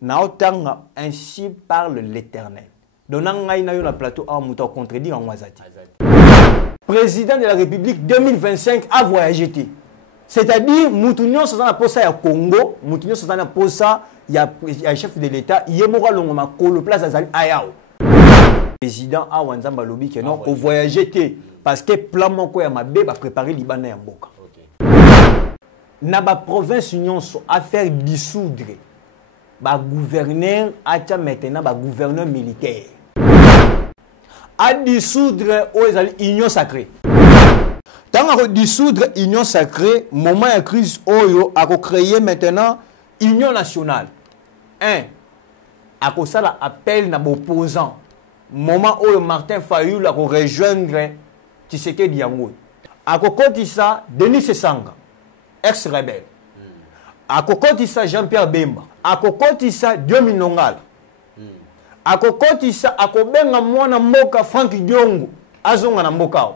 Naotanga, ainsi parle l'Éternel. Donnant un plateau à Mouta contredire en Wazati. Président de la République 2025 a voyagé. C'est-à-dire, Moutounion Sazana Posa ya Congo, Moutounion Sazana Posa ya chef de l'État, Yemora Longoma Kolo Place Azali Ayao. Président a Wanzamba Lobi qui non voyager parce que plan moko ya mabe va préparer Libanais en Boka. Na ba province union a faire dissoudre ba gouverneur a maintenant ba gouverneur militaire. A dissoudre aux union sacrée. Tant à dissoudre union sacrée, moment de crise oyo a créer maintenant union nationale. A cause ça appel na opposant. Moment où Martin Fayulu a rejoindre Tshisekedi Yango. A côté ça Denis Sesanga, ex-rebelle. A côté ça Jean-Pierre Bemba. A côté ça Diomi Nongala. A côté ça akobenga mwana mboka Frank Diongo azonga na mboka.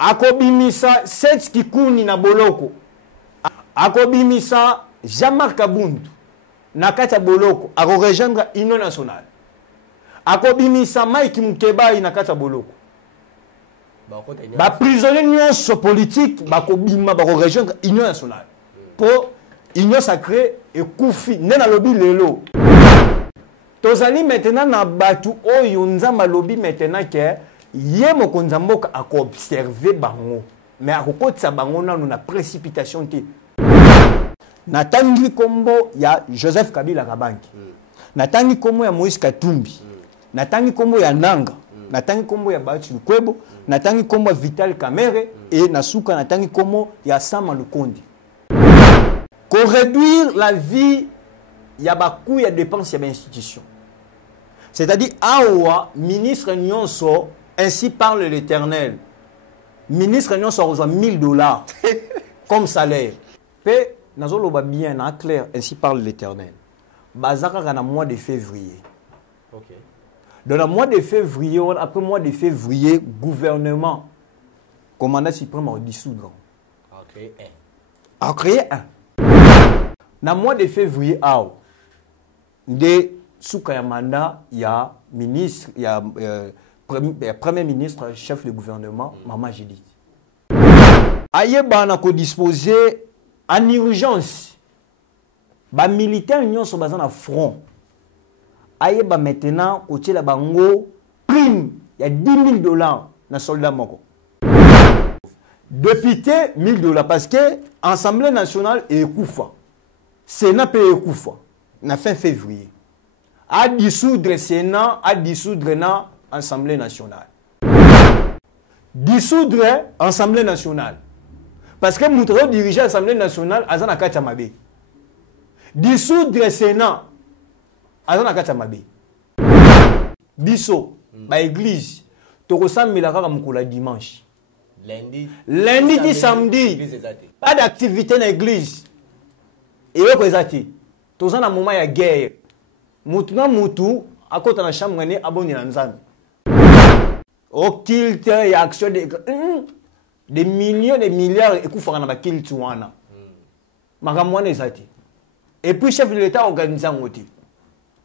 Akobimisa Seth Kikuni na Boloko. Akobimisa Jean-Marc Kabundu na kati Boloko ako rejoindre Union nationale. Akobimisa Mike Mkebai na kati Boloko. Ba prisonnier nyonso politique bakobima bako rejoindre Union nationale. Pour Union sacrée et Koufi nena lobi lelo. Tozali maintenant na batu oyo nzamba lobi maintenant que Yé mokonza mboka a observé bango mais a kokotisa bango na précipitation te natangi kombo ya Joseph Kabila Kabangi natangi kombo ya Moïse Katumbi natangi kombo ya Nanga natangi kombo ya Bati Lukwebo natangi kombo ya Vital Kamerhe et nasuka natangi kombo ya Sama Lukonde ko réduire la vie ya bakou ya dépenses ya institution c'est-à-dire awa ministre nyonso ainsi parle l'Éternel. Ministre Réunion se reçoit $1000 comme salaire. Pe nazolo ba bien en clair ainsi parle l'Éternel. Bazaka dans le mois de février. OK. Dans le mois de février, après le mois de février, gouvernement commandant suprême a dissoudre. A créé un. A créé un. Dans le mois de février, de Soukaya Manda, il y a ministre, il y a Premier ministre, chef de gouvernement, Maman Judith. Ayeba na ko disposer en urgence. Ba militaires union sont basés na front. Ayeba maintenant côté la bango prime, il y a $10,000 na soldat moko. Député $1,000 parce que Assemblée nationale est Koufa. Sénat paye Koufa. Na fin février. A dissoudre Sénat, a dissoudre na Assemblée nationale. Dissoudre Assemblée nationale. Parce que Moutro dirigeait l'Assemblée nationale à Zanakata Mabe. Dissoudre Sénat à Zanakata Mabe. Bisso, ba église, Torosan Milara Moukoula dimanche. Lundi, samedi, pas d'activité dans l'église. Et là, tout ça, dans un moment de guerre. Moutou, à côté de la chambre, on est abonné à Nzan. Au kilt et action des millions de milliards et coups dans la kilt wana. Magamouane zati. Et puis chef de l'État organise un moté.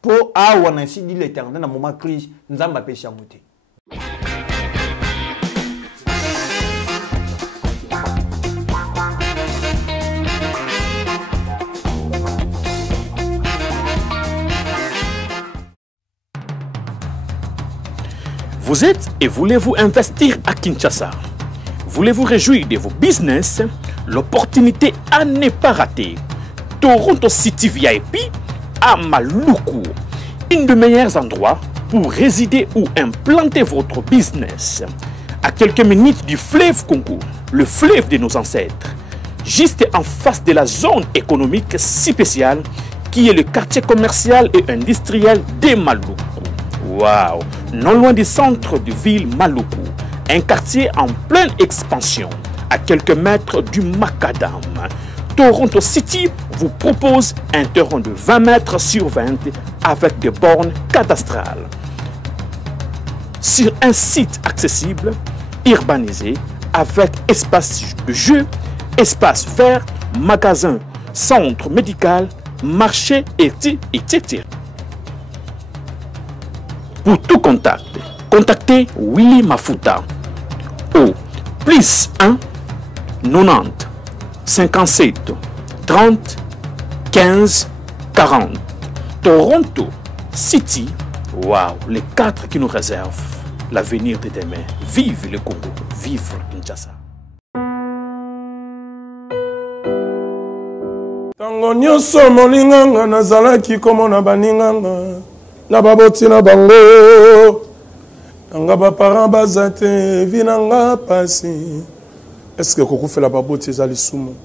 Pour avoir ainsi dit l'Éternel dans un moment de crise, nous avons péché à moté. Vous êtes et voulez-vous investir à Kinshasa? Voulez-vous réjouir de vos business? L'opportunité à ne pas rater. Toronto City VIP à Maluku. Un des meilleurs endroits pour résider ou implanter votre business. À quelques minutes du fleuve Congo, le fleuve de nos ancêtres. Juste en face de la zone économique spéciale qui est le quartier commercial et industriel de Maluku. Waouh! Non loin du centre de ville Maluku, un quartier en pleine expansion, à quelques mètres du Macadam. Toronto City vous propose un terrain de 20 mètres sur 20 avec des bornes cadastrales. Sur un site accessible, urbanisé, avec espace de jeu, espace vert, magasin, centre médical marché Etietiri. Pour tout contact, contactez Willy Mafuta au plus 1 90 57 30 15 40. Toronto City, waouh, les 4 qui nous réservent l'avenir de demain. Vive le Congo, vive Kinshasa. Tango nyonso molinganga nazalaki komona baninganga na baboti na bango nanga baparent baza te vi nanga pasi. Est-ce que kokufela baboti eza lisumu?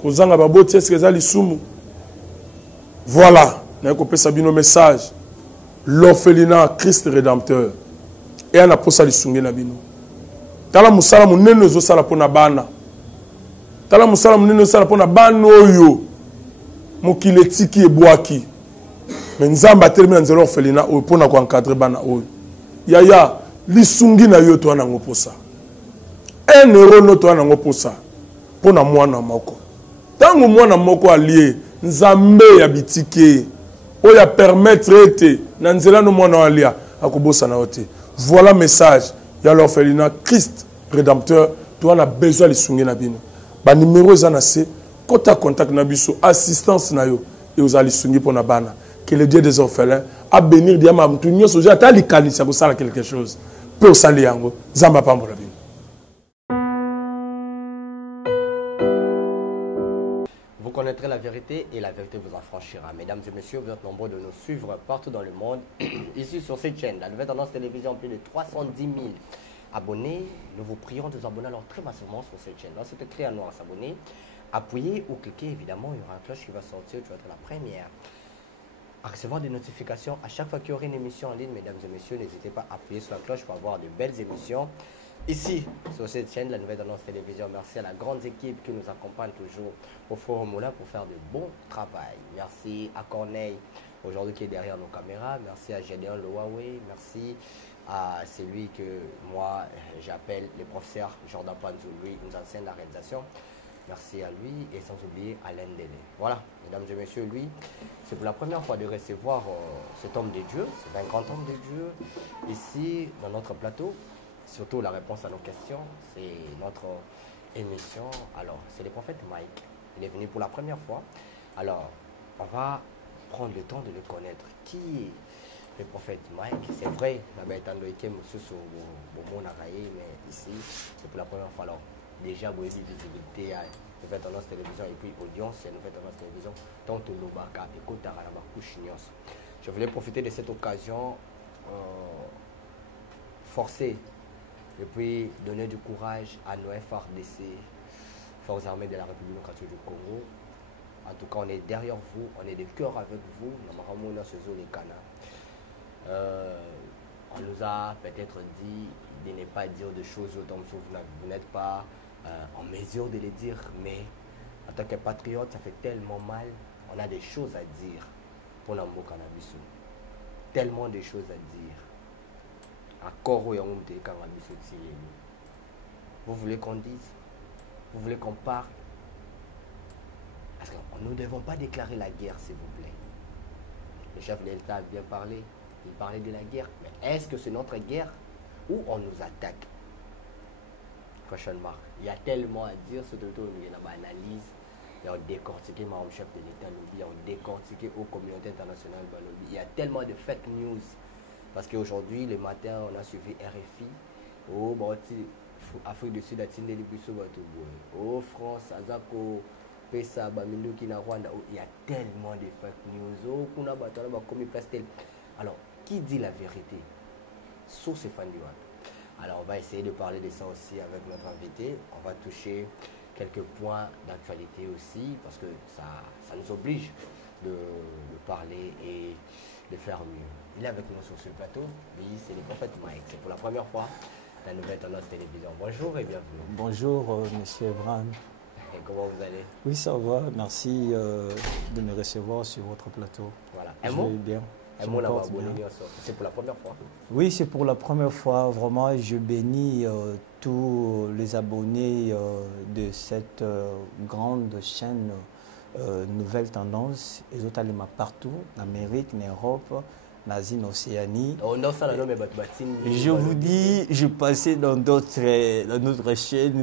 Kozanga baboti est-ce que eza lisumu? Voilà, na kopesa bino message. L'orphelinat Christ rédempteur et ana posa lisunge na bino. Tala musala munene ezosala pona bana. Tala musala munene ezosala pona bana oyo mokili etiki ebwaki. Mais nzamba atelemi na nzela orphelinat oyo pona ko encadrer bana oyo. Yaya lisungi na yo to ana ngoposa. 1 euro no to ana ngoposa pona mwana moko. Tango mwana moko alie nzambe ya bitike oya permettre ete na nzela no mwana alia akobosa na ote. Voilà message ya l'orphelinat Christ rédempteur to ana besoin lisungi na bino. Ba numéro za na se kota contact na biso assistance na yo et aux lisungi pona bana. Que le Dieu des orphelins a bénir diama mtu nyoso ja ta likanisa ko sala quelque chose. Peut sali yango zamba pambola bino. Vous connaîtrez la vérité et la vérité vous affranchira. Mesdames et messieurs, vous êtes nombreux de nous suivre partout dans le monde. Ici sur cette chaîne, la Nouvelle Tendance Télévision, plus de 310 000 abonnés. Nous vous prions de vous abonner alors très massivement sur cette chaîne. Là, c'est écrit en noir, s'abonner. Appuyez ou cliquez, évidemment, il y aura une cloche qui va sortir, tu vas être la première à recevoir des notifications à chaque fois qu'il y aura une émission en ligne. Mesdames et messieurs, n'hésitez pas à appuyer sur la cloche pour avoir de belles émissions ici sur cette chaîne, la Nouvelle Tendance Télévision. Merci à la grande équipe qui nous accompagne toujours au Forum Moulin pour faire de bons travail. Merci à Corneille aujourd'hui qui est derrière nos caméras. Merci à Gédéon le Huawei. Merci à celui que moi j'appelle le professeur Jordan Panzou. Lui nous enseigne la réalisation. Merci à lui et sans oublier Alain Dele. Voilà, mesdames et messieurs, lui, c'est pour la première fois de recevoir cet homme de Dieu, c'est un grand homme de Dieu, ici dans notre plateau. Surtout la réponse à nos questions, c'est notre émission. Alors, c'est le prophète Mike. Il est venu pour la première fois. Alors, on va prendre le temps de le connaître. Qui est le prophète Mike? C'est vrai, mais ici, c'est pour la première fois. Alors, déjà, vous avez visibilité à Nouvelle Tendance Télévision et puis audience, c'est Nouvelle Tendance Télévision. Tant que nous je voulais profiter de cette occasion forcée et puis donner du courage à nos FARDC, Forces armées de la République démocratique du Congo. En tout cas, on est derrière vous, on est de cœur avec vous. On nous a peut-être dit de ne pas dire des choses dont vous n'êtes pas en mesure de les dire, mais en tant que patriote, ça fait tellement mal. On a des choses à dire pour l'amour cannabis. Tellement de choses à dire. Vous voulez qu'on dise? Vous voulez qu'on parle? Parce que nous ne devons pas déclarer la guerre, s'il vous plaît. Le chef de l'État a bien parlé. Il parlait de la guerre. Mais est-ce que c'est notre guerre ou on nous attaque? Question mark. Il y a tellement à dire, surtout il y a une analyse. Il y a décortiqué mon chef de l'État, il y a décortiqué aux communautés internationales. Il y a tellement de fake news. Parce qu'aujourd'hui, le matin, on a suivi RFI. Oh, Afrique du Sud a tenu les buissons. Oh, France, Azako, Pesa, Bamindo, Kina, Rwanda. Il y a tellement de fake news. Oh, Kuna, Batana, Bakomi, Prestel. Alors, qui dit la vérité? Source et fan du web. Alors, on va essayer de parler de ça aussi avec notre invité. On va toucher quelques points d'actualité aussi, parce que ça nous oblige de parler et de faire mieux. Il est avec nous sur ce plateau. Oui, c'est le prophète Mike. C'est pour la première fois la Nouvelle Tendance Télévision. Bonjour et bienvenue. Bonjour, monsieur Ebran. Et comment vous allez? Oui, ça va. Merci de me recevoir sur votre plateau. Voilà. Je vais bien. C'est pour la première fois? Oui, c'est pour la première fois. Vraiment, je bénis tous les abonnés de cette grande chaîne nouvelle tendance, les autres allaient partout, en Amérique, en Europe, en Asie, en Océanie. Je vous dis, je passais dans d'autres chaînes,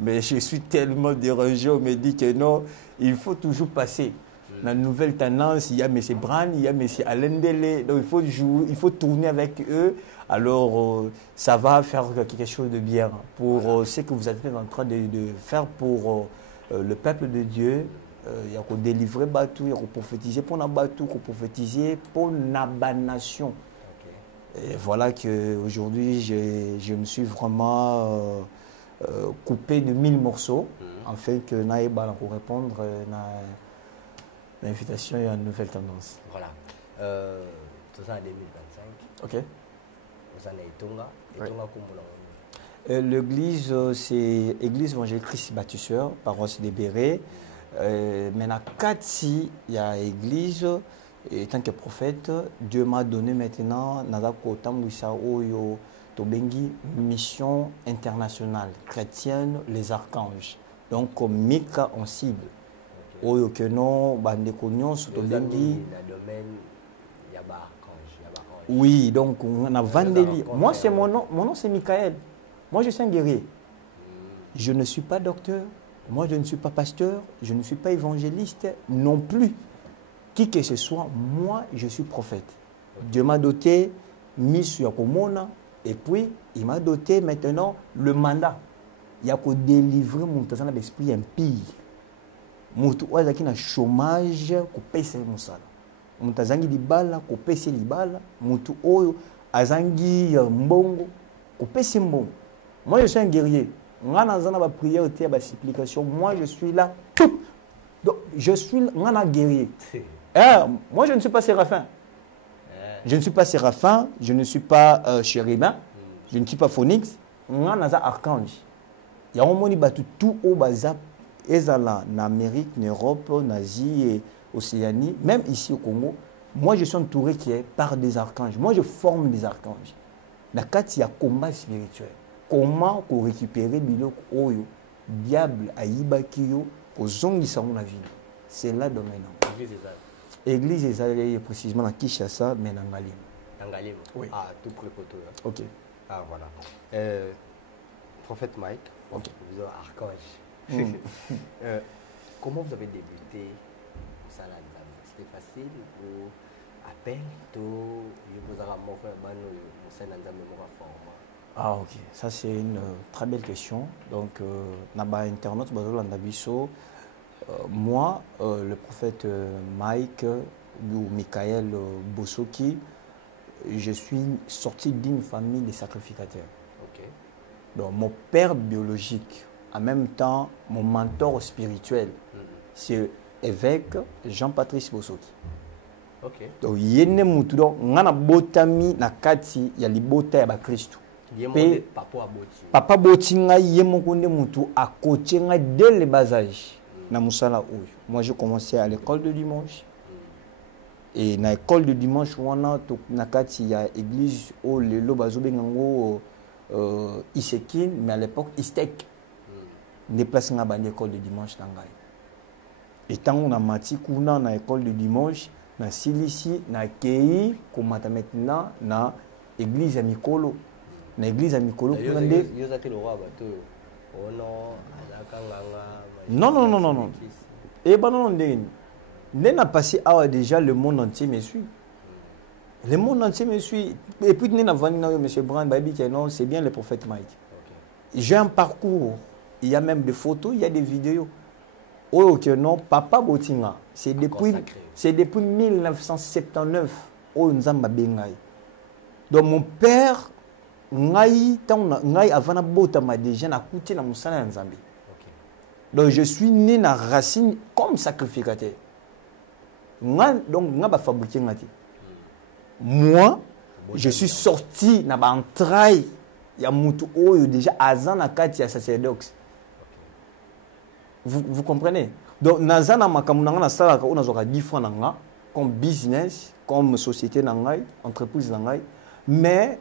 mais je suis tellement dérangé, on me dit que non, il faut toujours passer. Dans la nouvelle tendance, il y a M. Brand, il y a M. Alain Delé, donc il faut jouer, il faut tourner avec eux. Alors, ça va faire quelque chose de bien pour ce que vous êtes en train de faire pour le peuple de Dieu. Il y a qu'on délivrer Batou, il y a qu'on prophétiser pour la Batou, qu'on prophétiser pour la nation. Et voilà qu'aujourd'hui, je me suis vraiment coupé de 1000 morceaux, afin que Naïba pour répondre à l'invitation et à une nouvelle tendance. Voilà. Tout ça en 2025. Ok. Vous en avez Etonga. Etonga comme l'église, c'est l'église évangélique Christ bâtisseur, paroisse des Bérets. Mais à Kati, il y a l'église. Et tant que prophète, Dieu m'a donné maintenant mission internationale chrétienne, les archanges. Donc, comme Mika en cible. Oyo que non, oui, donc on a Vandeli. Moi, c'est mon nom c'est Michael. Moi, je suis un guerrier. Je ne suis pas docteur, moi, je ne suis pas pasteur, je ne suis pas évangéliste non plus. Qui que ce soit, moi, je suis prophète. Dieu m'a doté, mis sur Komona, et puis il m'a doté maintenant le mandat. Il y a que délivrer mon esprit impie. Mutu wazaki na chômage ko pesa musala mutu azangi libala ko pesa libala mutu oyo azangi mbongo ko pesa mbongo. Moi je suis un guerrier, ngana zana ba prière te ba supplication, moi je suis là. Donc je suis ngana guerrier. Moi je ne suis pas Séraphin. Je ne suis pas Séraphin, je ne suis pas chérubin, je ne suis pas Phoenix, ngana za archange. Ya omoni batu tout au bazap ezala en Amérique, en Europe, en Asie et Océanie, même ici au Congo, moi je suis entouré par des archanges. Moi je forme des archanges. Dans le cas, il y a un combat spirituel. Comment récupérer le oyo, diable, aïba kiyo, au zongi sa la vie. C'est là le domaine. L'église est allée précisément à Kinshasa, mais en Ngalim. En Ngalim. Oui. Ah, tout près pour toi. Ok. Ah, voilà. Prophète Mike, okay. Vous êtes archange. Comment vous avez débuté ça là? C'était facile ou appel Ah ok, ça c'est une très belle question. Donc, internaute, moi, le prophète Mike ou Michael Bosoki, je suis sorti d'une famille de sacrificateurs. Okay. Donc, mon père biologique, en même temps, mon mentor spirituel, c'est évêque Jean-Patrice Bosoki. Okay. Donc, il y a un botami na kati ya libota ya Christ. Papa Botinga yemokonde mutu a coaché dès le bas âge. Na musala oyo. Moi, j'ai commencé à l'école de dimanche. Et na école de dimanche, wana to na kati ya église o lelo bazobengango Isekin, mais à l'époque Istek. Déplacé na ban école de dimanche na ngai. Et tant on a mati kuna na école de dimanche, na silisi na kei komata maintenant na église à Mikolo. Na église à Mikolo kuna nde non. Et ben non n'a passé à déjà le monde entier me suit. Le monde entier me suit. Et puis n'a venu monsieur Brand Baby qui non, c'est bien le prophète Mike. Okay. J'ai un parcours, il y a même des photos, il y a des vidéos. Oh que non, Papa Botinga, c'est depuis 1979 oh nzamba bengai. Donc mon père ngai avant na botama déjà na kuti na musala nzambe. Donc je suis né dans racine comme sacrificateur. Donc nga fabriqué ngati. Moi, je suis sorti na ba entraille ya mutu oyo déjà azana kati ya sacerdoce. Vous comprenez? Donc nazana makamuna na sala ka onazoka 10 fois nanga comme business, comme société nangai, entreprise nangai, mais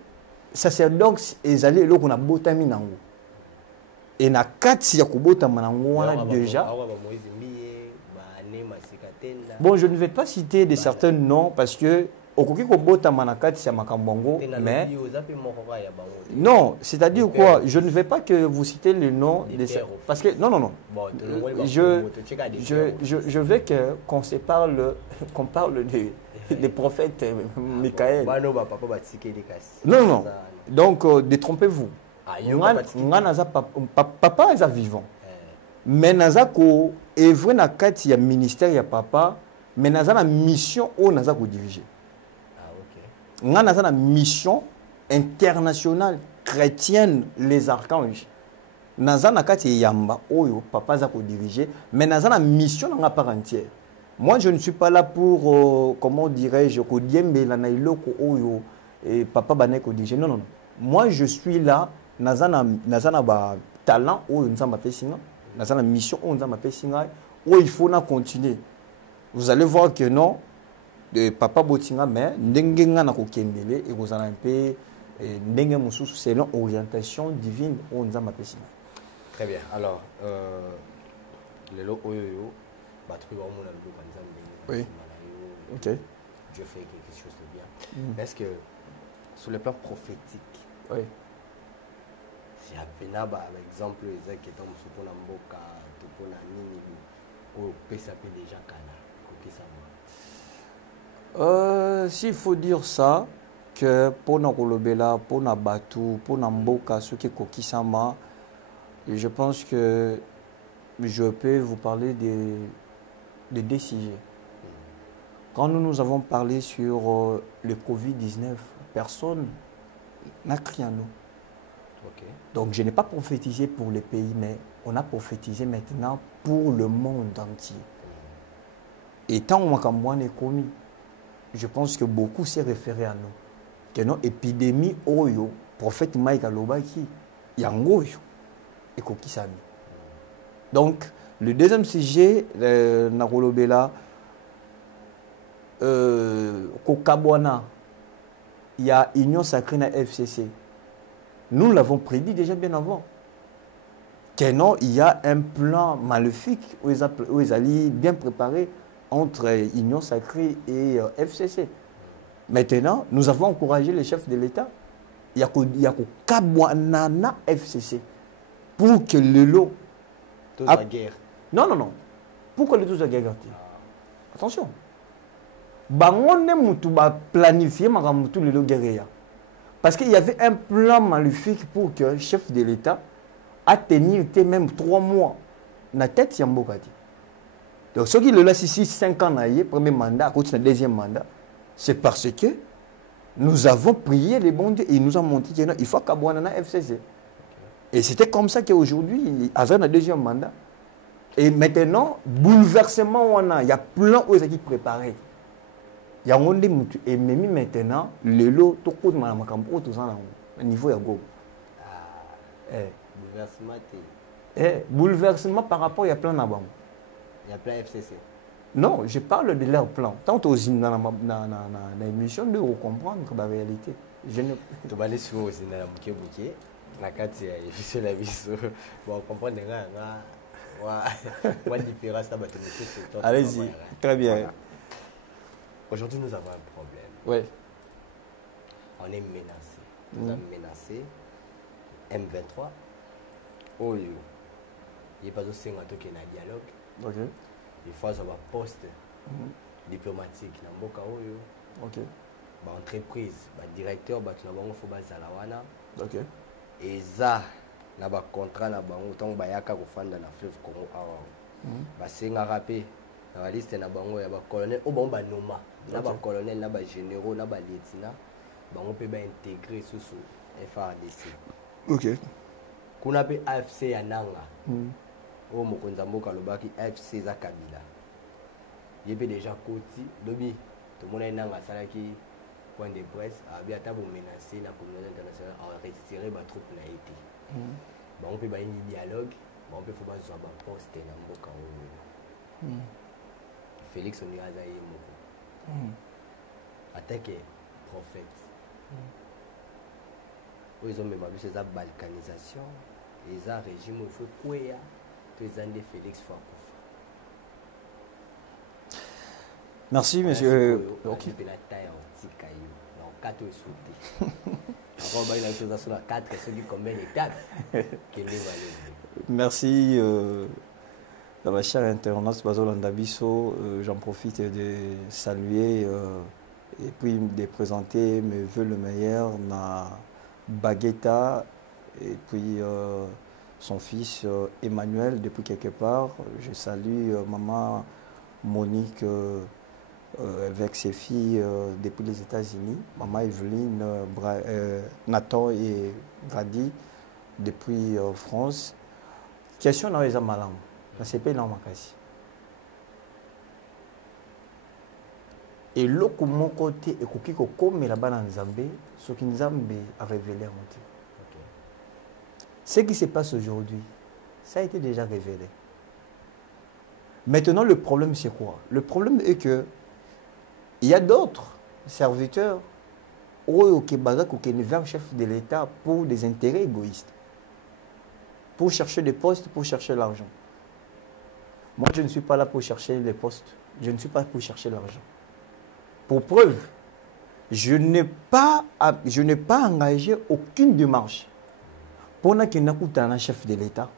sacerdoce ezali eloko na botami nango. et na kati ya kobota manango wana déjà. Bon, je ne vais pas citer de certains noms parce que okoki kobota manakati ya makambongo, mais non, c'est-à-dire quoi? Je ne vais pas que vous citez le nom de parce que non. Je veux que qu'on se parle, qu'on parle des prophètes Michael. Non. Donc détrompez-vous. Papa est vivant. Mais nazako œuvre na kati ya ministère ya papa, mais naza na mission o nazako diriger. Nga naza na mission internationale chrétienne les archanges. Naza na kati yamba oyo papa zako diriger, mais naza na mission na part entière. Moi je ne suis pas là pour comment dirais-je ko diembe la na iloko oyo et papa baneko diriger. Non. Moi je suis là naza na ba talent oyo nzamba pesinga. Dans la mission, on a ma singa où il faut continuer. Vous allez voir que non, de papa Botinga, mais n'engenga na kokembele et vous en un peu n'engenga musu selon orientation divine on a ma singa. Très bien. Alors, le lot oyo, battu au monde le oui. Ok. Dieu fait quelque chose de bien. Est-ce que sur le plan prophétique, oui. par exemple, qui est en mboka, topona nini, ou pesa pe déjà kana, s'il faut dire ça, que pour na kolobela, pour na batu, pour na mboka, ceux qui kokisama, je pense que je peux vous parler de deux sujets. Quand nous avons parlé sur le Covid-19, personne n'a crié à nous. Okay. Donc je n'ai pas prophétisé pour le pays, mais on a prophétisé maintenant pour le monde entier. Et tant qu'on est commis, je pense que beaucoup s'est référé à nous. Que non, épidémie oyo, prophète Mike Alobaki, yangoyo, et kokisami. Donc le deuxième sujet, Nakolobela, Kokabwana, il y a Union Sacrée na FCC. Nous l'avons prédit déjà bien avant. Que non, il y a un plan maléfique où ils allaient bien préparé entre Union Sacrée et FCC. Maintenant, nous avons encouragé les chefs de l'État. Il y a Kabwanana FCC pour que le lot. Tous la guerre. Non. Pour que le tous la guerre. Attention. Bangonne mutu ba planifier makamutu le lot guerre. Parce qu'il y avait un plan maléfique pour que le chef de l'État a tenu même 3 mois dans la tête de Mbokati. Donc, ce qui le laisse ici 5 ans, premier mandat, à côté de deuxième mandat, c'est parce que nous avons prié les bons dieux et ils nous ont montré qu'il faut qu'à Boanana FCC. Et c'était comme ça qu'aujourd'hui, il y a un deuxième mandat. Et maintenant, bouleversement, il y a plein d'équipes préparées. Il y a un monde et même maintenant, le lot, tout le monde a un niveau de go. Bouleversement par rapport à plein d'abord. Il y a plein FCC. Non, je parle de leur plan. Tant aux dans l'émission de comprendre la réalité. Je ne. Tu vas aller sur aussi dans la bouquet. La carte, c'est la vie. Bon, comprendre la différence. Allez-y, très bien. Aujourd'hui, nous avons un problème. Oui. On est menacé. Nous sommes menacés. M23. Oh, il n'y a pas de dialogue. Okay. Il faut avoir un poste diplomatique. Ok. Entreprise, directeur, tu as un ok. Et ça, il y a un contrat, il y a un fleuve Congo. Il y a un liste, il y a un colonel, il y a un colonel, il y a un généraux, il y a un lieutenant. On peut intégrer sous FARDC. Ok. Qu'on appelle AFC Yananga. Au Mokonzambo Kalobaki, AFC Zakabila. Il y a déjà Koti, Lobby. Tout le monde est dans la salle qui point de presse. Il y a des menacés la communauté internationale à retirer les troupes na été. On peut avoir un dialogue, on peut faire un poste dans Mboka. Félix Oniaza est moko. Attaque prophète. Ils ont même vu cette balkanisation. les a régime il faut quoi tous les Félix Fakouf. Merci, monsieur. Ok. Merci, ma chère internaute Bazolanda Bisso. J'en profite de saluer et puis de présenter mes voeux le meilleur à Baguetta et puis son fils Emmanuel depuis quelque part. Je salue maman Monique avec ses filles depuis les États-Unis, maman Evelyne, Nathan et Grady depuis France. Question dans les amalam, c'est pas dans ma case. Et l'autre mon côté et qui comme là-bas dans Zambé, ce qui Nzambé a révélé en moi. Ce qui se passe aujourd'hui, ça a été déjà révélé. Maintenant, le problème, c'est quoi? Le problème est que il y a d'autres serviteurs qui sont vers chef de l'État pour des intérêts égoïstes, pour chercher des postes, pour chercher l'argent. Moi, je ne suis pas là pour chercher les postes, je ne suis pas pour chercher l'argent. Pour preuve, je n'ai pas engagé aucune démarche pour un chef de l'État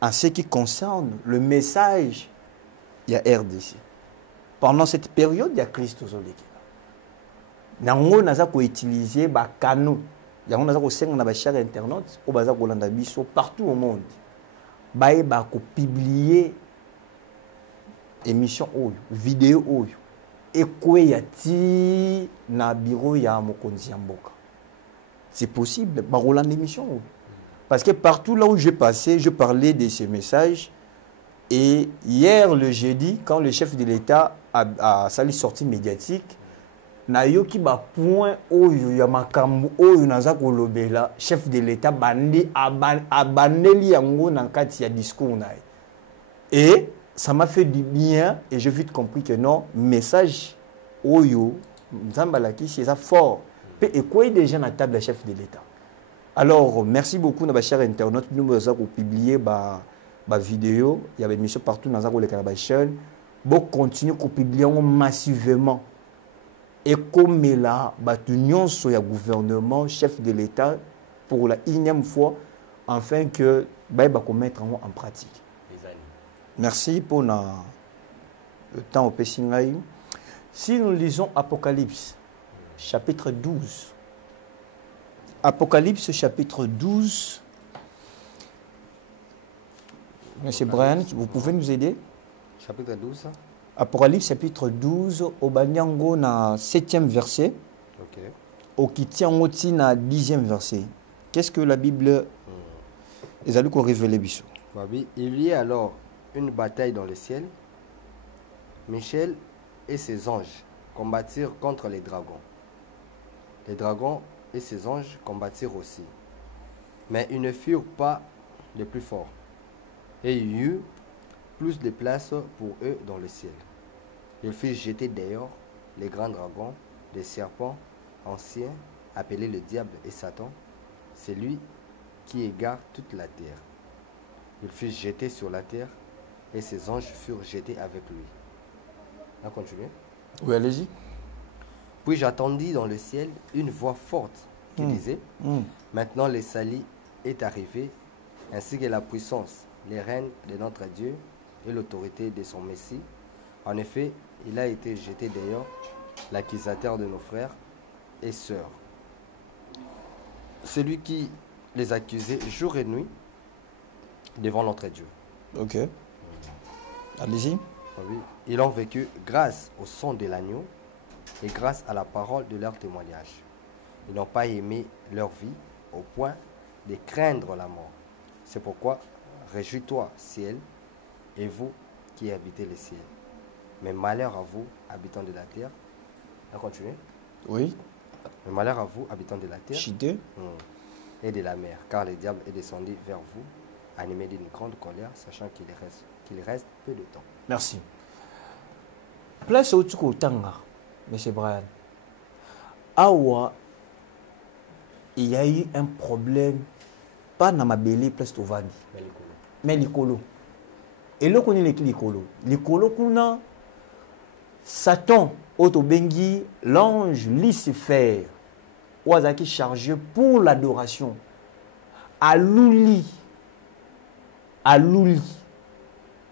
en ce qui concerne le message il y a RDC. Pendant cette période, il y a Christ aux Olekela. Nous avons utilisé des canaux. Nous avons utilisé des chaînes internet partout au monde. Nous avons publié des émissions, vidéos. Et quoi y a-t-il dans le bureau de Mokonzi Mboka? C'est possible, nous avons une émission. Parce que partout là où j'ai passé, je parlais de ces messages. Et hier, le jeudi, quand le chef de l'État a sali sortie médiatique, na yoki ba point oyo ya makambo oyo naza kolobela chef de l'État bandi abaneli yango na kati ya discours na. Et ça m'a fait du bien et j'ai vite compris que non, message oyo nzambalaki c'est ça fort. Et quoi déjà na table chef de l'État. Alors merci beaucoup na chers internautes, nous avons publié ba vidéo, il y avait des émissions partout dans la chaîne. Bon, continue à publier massivement. Et comme là, l'union sur le gouvernement, chef de l'État, pour la énième fois, afin que mettre en pratique. Merci pour le temps au Pessingaï. Si nous lisons Apocalypse, chapitre 12. Apocalypse, chapitre 12. Monsieur Brian, vous pouvez nous aider? Chapitre 12. Apocalypse, chapitre 12, au Banyango, na 7e verset. Ok. Au Kitiangoti, na 10e verset. Qu'est-ce que la Bible les a révélé? Il y a alors une bataille dans le ciel. Michel et ses anges combattirent contre les dragons. Les dragons et ses anges combattirent aussi. Mais ils ne furent pas les plus forts. Et il y eut plus de place pour eux dans le ciel. Ils firent jeter dehors les grands dragons, les serpents anciens, appelés le diable et Satan. C'est lui qui égare toute la terre. Ils furent jetés sur la terre et ses anges furent jetés avec lui. On continue. Oui, allez-y. Puis j'attendis dans le ciel une voix forte qui disait Maintenant le salut est arrivé, ainsi que la puissance, les règnes de notre Dieu et l'autorité de son Messie. En effet, il a été jeté dehors, l'accusateur de nos frères et sœurs. Celui qui les accusait jour et nuit devant notre Dieu. Ok. Allez-y. Oui. Ils ont vécu grâce au sang de l'agneau et grâce à la parole de leur témoignage. Ils n'ont pas aimé leur vie au point de craindre la mort. C'est pourquoi, réjouis-toi, ciel, et vous qui habitez le ciel. Mais malheur à vous, habitants de la terre. On continue. Oui. Mais malheur à vous, habitants de la terre. Chité. Et de la mer, car le diable est descendu vers vous, animé d'une grande colère, sachant qu'il reste peu de temps. Merci. Place au Tanga, M. Brian. Awa, il y a eu un problème pas na mabele place tovandi mais likolo et là qu'on est likolo kuna Satan autobengi l'ange Lucifer qui chargé pour l'adoration aluli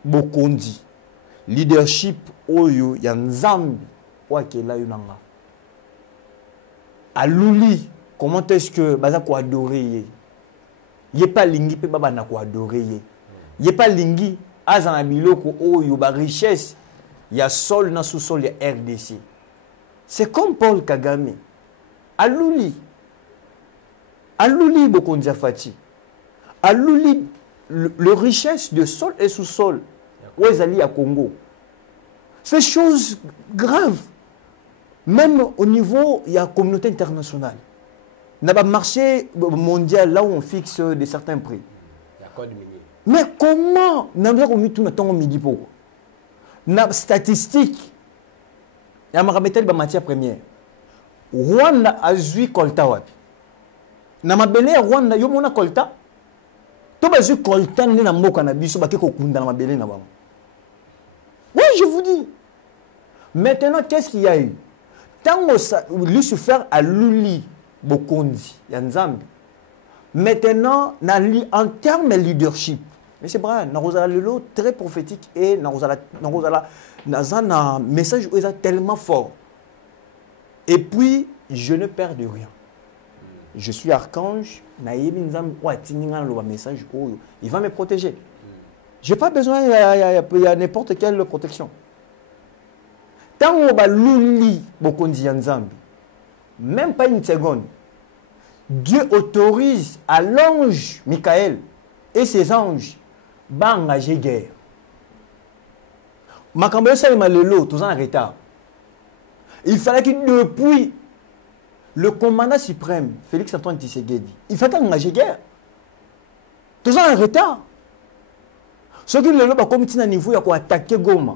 bokondi leadership oyo ya nzambi wakela yunanga aluli comment est-ce que baza ko adorer ye pas lingi pe baba na ko adorer ye pas lingi azana biloko oyo ba richesse ya sol na sous-sol ya RDC. C'est comme Paul Kagame aluli bokondi afati aluli le richesse de sol et sous-sol où ils allaient à Congo. C'est chose grave. Même au niveau, il y a une communauté internationale. Il y a un marché mondial là où on fixe de certains prix. Mais comment nous avons mis tout le temps au midi pourquoi? Dans la statistique, il y a une matière première. Rwanda a joué colta wapi. Na mabele Rwanda yo mona colta. To ba joué colta na mboka na biso ba ke kokunda na mabele na bango. Oui, je vous dis. Maintenant, qu'est-ce qu'il y a eu? Tant que Lucifer a luli bokondi yanzambi. Maintenant, en termes de leadership, mais c'est vrai, Narozala Lelo très prophétique et Narozala un message tellement fort. Et puis, je ne perds de rien. Je suis archange, il va me protéger. Je n'ai pas besoin, il y a n'importe quelle protection. Tant qu'on va l'ouli, même pas une seconde, Dieu autorise à l'ange Michael et ses anges d'engager guerre. Il fallait que depuis le commandant suprême, Félix Antoine Tshisekedi, il fallait engager guerre. Tout ça en retard. Ce qui est là, comme à niveau, il faut attaquer Goma.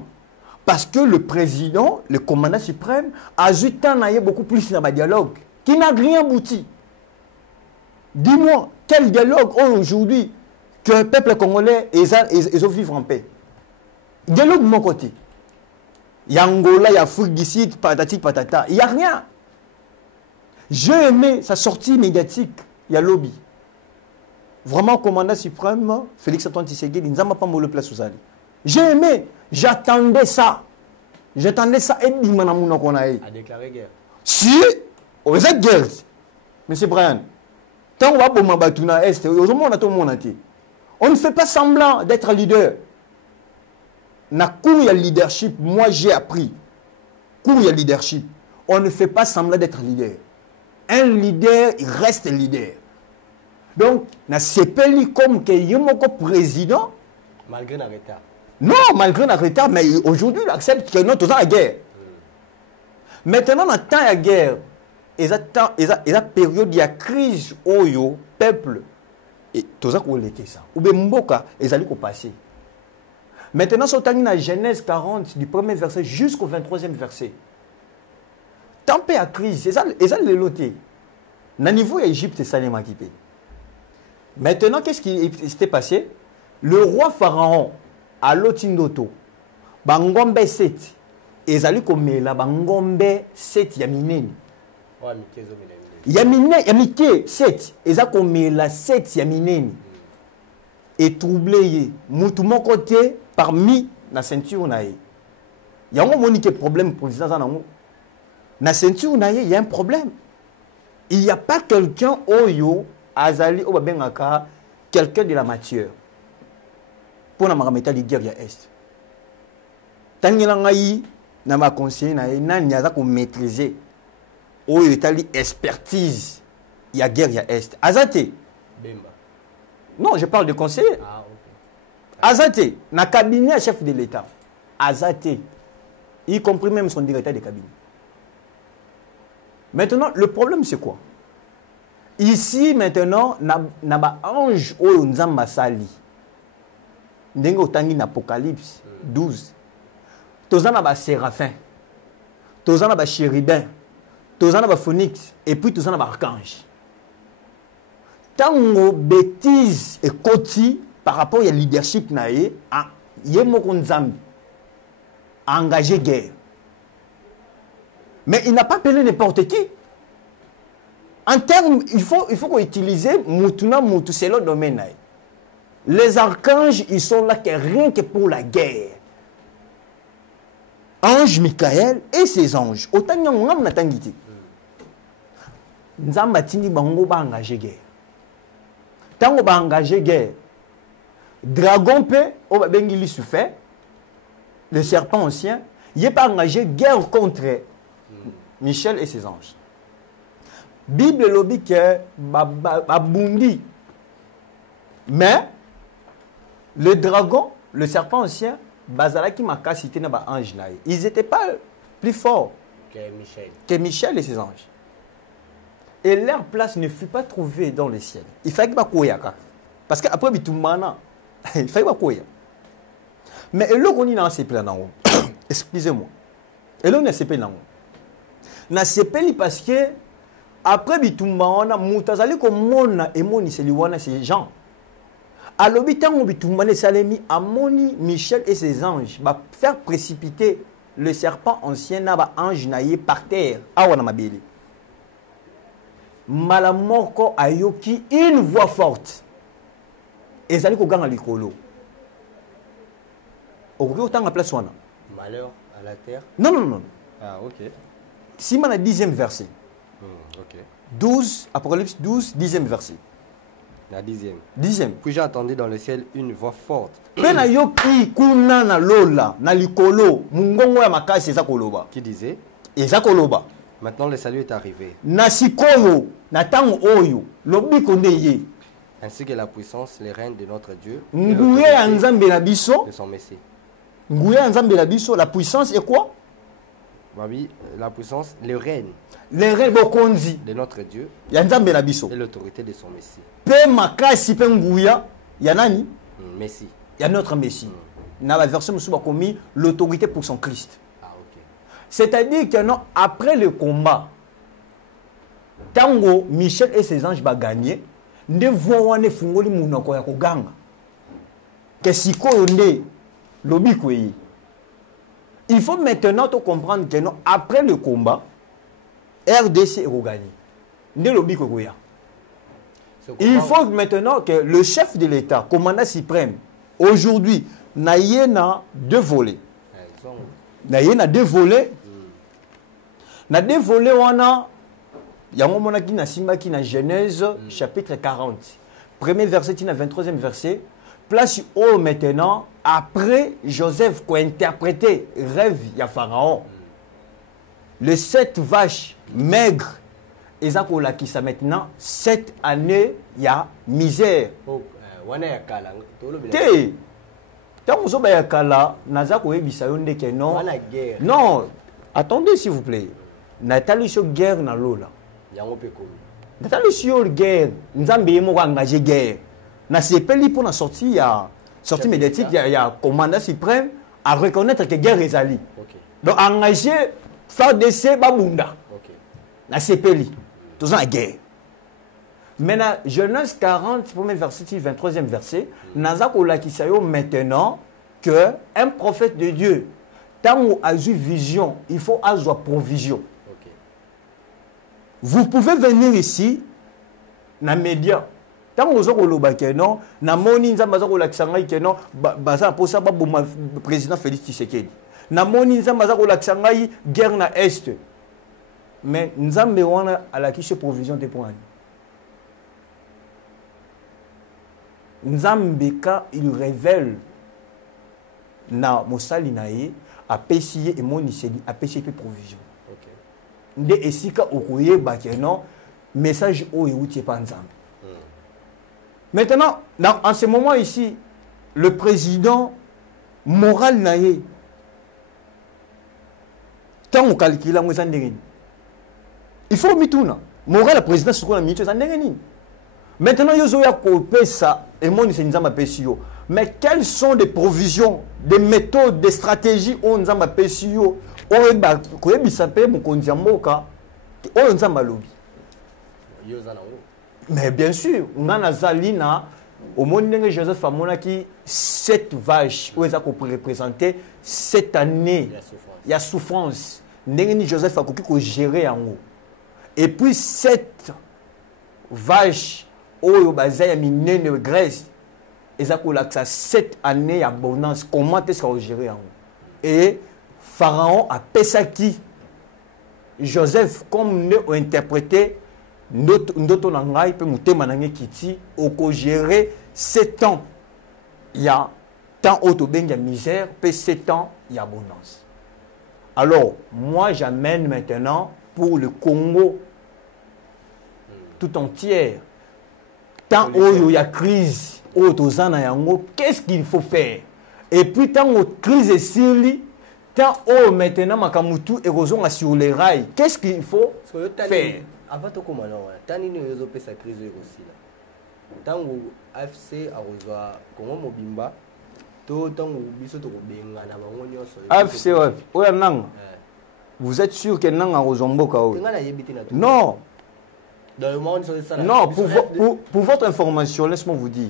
Parce que le président, le commandant suprême, a eu beaucoup plus dans le dialogue, qui n'a rien abouti. Dis-moi, quel dialogue aujourd'hui que le peuple congolais ils vivre en paix? Dialogue de mon côté. Il y a Angola, il y a Afrique du Sud, patati patata. Il n'y a rien. J'ai aimé sa sortie médiatique. Il y a lobby. Vraiment, commandant suprême, Félix Antoine Tshisekedi, il n'a pas mis le place aux alliés. J'ai aimé, j'attendais ça. J'attendais ça et il a déclaré guerre. Si, vous êtes guerre. Monsieur Brian, tant qu'on va pour Mabatuna Est, on ne fait pas semblant d'être leader. Na cours il y a leadership, moi j'ai appris. Cours il y a leadership. On ne fait pas semblant d'être leader. Un leader, il reste leader. Donc, na sepeli comme que yomoko président. Malgré le retard. Non, malgré le retard, mais aujourd'hui, il accepte que nous sommes en guerre. Maintenant, dans le temps de guerre, il y a une période de crise où le peuple, et tout ça, ça. Ou bien, Mboka, ils allaient passer. Maintenant, si on a Genèse 40, du premier verset jusqu'au 23e verset, tant pis à crise, ils allaient le loter. Dans le niveau d'Égypte, ça les maquillé. Maintenant, qu'est-ce qui s'était passé? Le roi Pharaon, à l'Otindoto, Bangombe 7, et Zali Komela, Bangombe 7, Yamineni. Yamine 7, et Zakomela 7, Yamineni. Et troublé, tout mon côté, parmi la ceinture, il y a un problème pour les gens. La ceinture, il y a un problème. Il n'y a pas quelqu'un au Azali ou quelqu'un de la matière. Pour la marameta de guerre est. Tant que l'angaï n'a pas conseillé, n'a pas maîtriser. Ou il a expertise. Il y a guerre est. Azate. Non, je parle de conseiller. Ah, okay. Azate, na cabinet chef de l'État. Azate, y compris même son directeur de cabinet. Maintenant, le problème c'est quoi? Ici, maintenant, na ba ange ou nzamba sali. Ndengo tangi na Apocalypse 12. Tozana ba séraphin. Tozana ba chérubin. Tozana ba phoenix. Et puis tozana ba archange. Tango bêtise et koti par rapport au leadership nae, yemoko nzambi a engagé guerre. Mais il n'a pas appelé n'importe qui. En termes, il faut qu'on utilise Moutuna Moutou, c'est le domaine. Les archanges, ils sont là rien que pour la guerre. Ange Michael et ses anges. Autant il y a un homme qui Nzamba tindi bango ba engagé guerre. Tango ba engagé guerre. Dragon pe o ba bengili souffert. Le serpent ancien, il n'est pas engagé guerre contre Michel et ses anges. Bible lobby que babundi. Mais le dragon, le serpent ancien, bazalaki makasité na ba ange na. Ils n'étaient pas plus forts que Michel et ses anges. Et leur place ne fut pas trouvée dans le ciel. Il fallait que koyaka. Parce qu'après bitumana, il fallait que koya. Mais le qu'on est dans ces plans, excusez-moi. Et là on a ces plans. Na sepeli parce que après bitumana mutazali ko mona emoni seliwana ces gens. À l'habitant bitumana salemi amoni Michel et ses anges va faire précipiter le serpent ancien na ba ange naïe par terre. Awana mabeli. Malamoko ayoki une voix forte. Ezali ko ganga likolo. Autant la place wana. Malheur à la terre. Non, non, non. Ah, ok. Si on a 10e verset. Ok. 12, Apocalypse 12, 10e verset. La 10e. 10e. Puis j'ai entendu dans le ciel une voix forte. Pena yoki kuna na lola, na likolo, mungongo ya makasi eza koloba. Qui disait, Eza koloba. maintenant le salut est arrivé. Na sikoyo, na tango oyo, lobi koneye. Ainsi que la puissance, les règnes de notre Dieu. Nguye ya nzambe na biso. De son Messie. Nguye ya nzambe na biso, la puissance est quoi? Oui, la puissance, le règne. Les règnes bokonzi. De notre Dieu. Ya nzambe na biso. Et l'autorité de son Messie. Pe makasi pe nguya, ya nani? Messie. Ya notre Messie. Dans la version musuba komi l'autorité pour son Christ. Ah, ok. C'est-à-dire que non, après le combat, tango Michel et ses anges va gagner, ne voient fungoli munoko ya koganga. Que sikoyo nde lobi kwei. Il faut maintenant te comprendre que non, après le combat, RDC est gagné. Ne lobi koya. Il faut maintenant que le chef de l'État, commandant suprême, aujourd'hui, n'a deux volets. N'a deux volets. Na deux volets, on a Yamomona na Simba qui na Genèse chapitre 40. Premier verset, 23e verset. Place où maintenant, après Joseph qui a interprété rêve ya Pharaon. Les 7 vaches maigres, et ça qui ça maintenant 7 années il y a misère. Té. Tant que vous avez kala, naza ko ebisa yonde ke non. Non, attendez s'il vous plaît. Nathalie sur guerre na lola. Nathalie sur guerre, nzambe yemo ko engagé guerre. Na sepeli pour na sortie ya sortie médiatique ya commandant suprême à reconnaître que guerre est ali. Donc engagé faire décès babunda. Na sepeli. Tous en guerre. Maintenant, Genèse 40, premier verset, 23e verset, naza ko lakisayo maintenant que un prophète de Dieu, tant où a eu vision, il faut avoir provision. Vous pouvez venir ici, na média. Tant que vous avez non, na moni nzamba za ko lakisanga ke non, baza pour ça babuma président Félix Tshisekedi. Na moni nzamba za ko lakisanga guerre na est. Mais nzambe wana alakishe provision de points. Nzambeka il révèle na mosali nae a pesiye et moniseli a pesiye pe provision. Nde esika okoye bakeno message o euti pa nzambe. Maintenant en ce moment ici le président moral nae tant on calcule mo zandengeni. Il faut mituna moral le président sur la mitu zandengeni. Maintenant, il y a ça et moi, nous mais quelles sont les provisions, des méthodes, des stratégies où nous avons payé Mais bien sûr, on a Zalina, au monde de Joseph Famona qui 7 vaches, où ils ont représenté cette année. Il y a souffrance. Joseph a géré en haut. Et puis 7 vaches, où il y a mis de graisse. Ils ont 7 années d'abondance. Comment est-ce qu'on géré en haut? Et Pharaon a Pesaki. Joseph, comme nous interprété, notre langue peut monter manangé kiti au gérer 7 ans. Il y a tant auto ben misère, puis 7 ans il y a abondance. Alors moi j'amène maintenant pour le Congo tout entier. Tant il y a crise, qu'est-ce qu'il faut faire? Et puis tant crise est sur tant maintenant makamutu érosion sur les rails, qu'est-ce qu'il faut faire? Avant de commencer, tant que nous avons cette crise aussi, tant que AFC a reçu Congo Mobimba, tant que nous AFC, vous êtes sûr que nous avons reçu Non. Dans le monde, ça. Non, pour votre information, laisse-moi vous dire.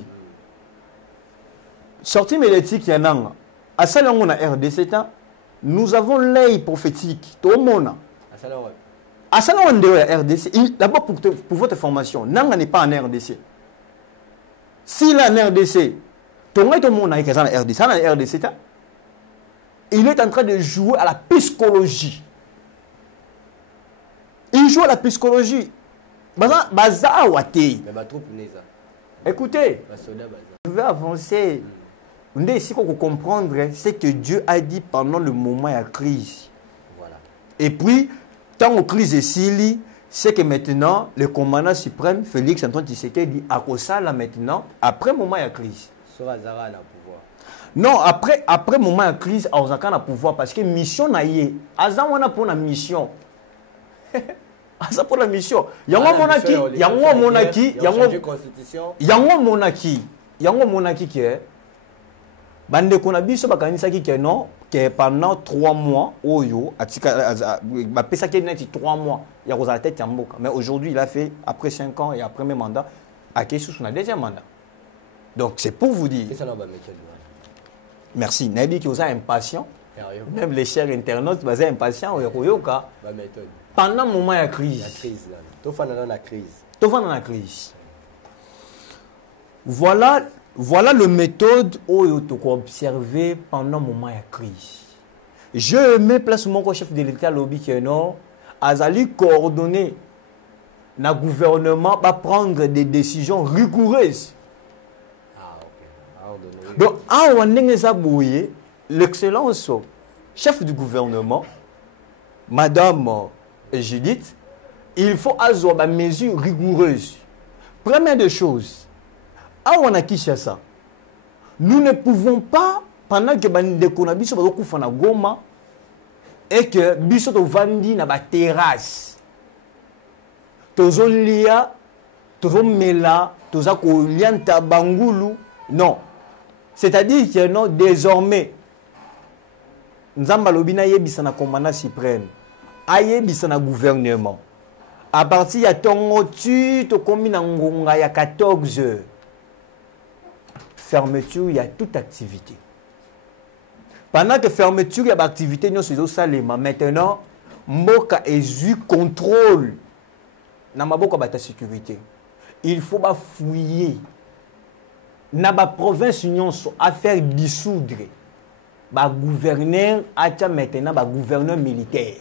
Sortie médiatique, il y a un à Salon, on a RDC, nous avons l'œil prophétique. Tout le monde. À ça, on est en RDC. D'abord, pour votre information, Nanga n'est pas en RDC. S'il est en RDC, tout le monde est en RDC. Il est en train de jouer à la psychologie. Il joue à la psychologie. Écoutez, je vais avancer. Ici, qu'on comprendre ce que Dieu a dit pendant le moment de la crise. Voilà. Et puis, tant que la crise est ici, c'est que maintenant, le commandant suprême, Félix Antoine Tshisekedi, a ça là maintenant, après le moment de la crise. Non, après le moment de la crise, on a le pouvoir parce que mission n'a y Azan on a pour la mission. Azan pour la mission. Il y a un monarchie qui est bande qu'on a biso bakanisa qui que non que pendant 3 mois oyo atika ba pesa qui net 3 mois il y a la tête mboka mais aujourd'hui il a fait après 5 ans et après mes mandats à qui sous son deuxième mandat. Donc c'est pour vous dire. Merci. Nabi qui est impatient. Même les chers internautes sont impatients pendant le moment de la crise. La crise. Voilà le méthode où tu peux observer pendant le moment de la crise. Je mets place mon chef de l'État lobby qui est non, Azali coordonné, le gouvernement va prendre des décisions rigoureuses. Donc, l'excellence chef du gouvernement, Madame Judith, il faut avoir des mesures rigoureuses. Première des choses, on a qui ça. Nous ne pouvons pas, pendant que nous avons Goma et que nous avons vendu dans la terrasse, nous avons lia, nous avons mela, nous avons lianta bangulu. Non. C'est-à-dire que non, désormais, nous avons le commandant suprême, le gouvernement. À partir de ton tu il y a 14 heures. Fermeture, il y a toute activité. Pendant que fermeture, il y a activité, nous sommes au Salema. Maintenant, Mboka est contrôle. Dans ma sécurité. Il faut fouiller. Dans la province, nous à faire dissoudre. Le gouverneur a maintenant le gouverneur militaire.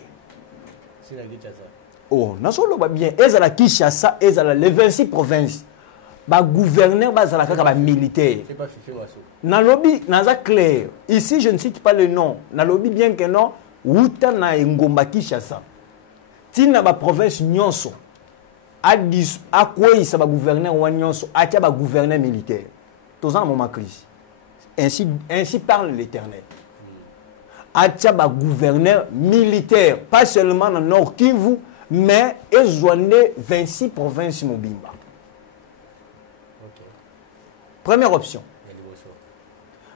C'est la Kinshasa. Oh, nous sommes bien. Et la Kinshasa, et les 26 provinces. Le gouverneur est militaire. C'est pas Fifi Massou. Dans le lobby, clair. Ici, je ne cite pas le nom. Dans le lobby, bien que non, Wuta na Ngomba Kinshasa. Tina ba province nyonso. A quoi il s'est gouverneur ou nyonso, a tia ba gouverneur militaire. Tous en moment crise. Ainsi parle l'Éternel. A tia ba gouverneur militaire, pas seulement dans Nord Kivu, mais et 26 provinces Mobimba. Première option.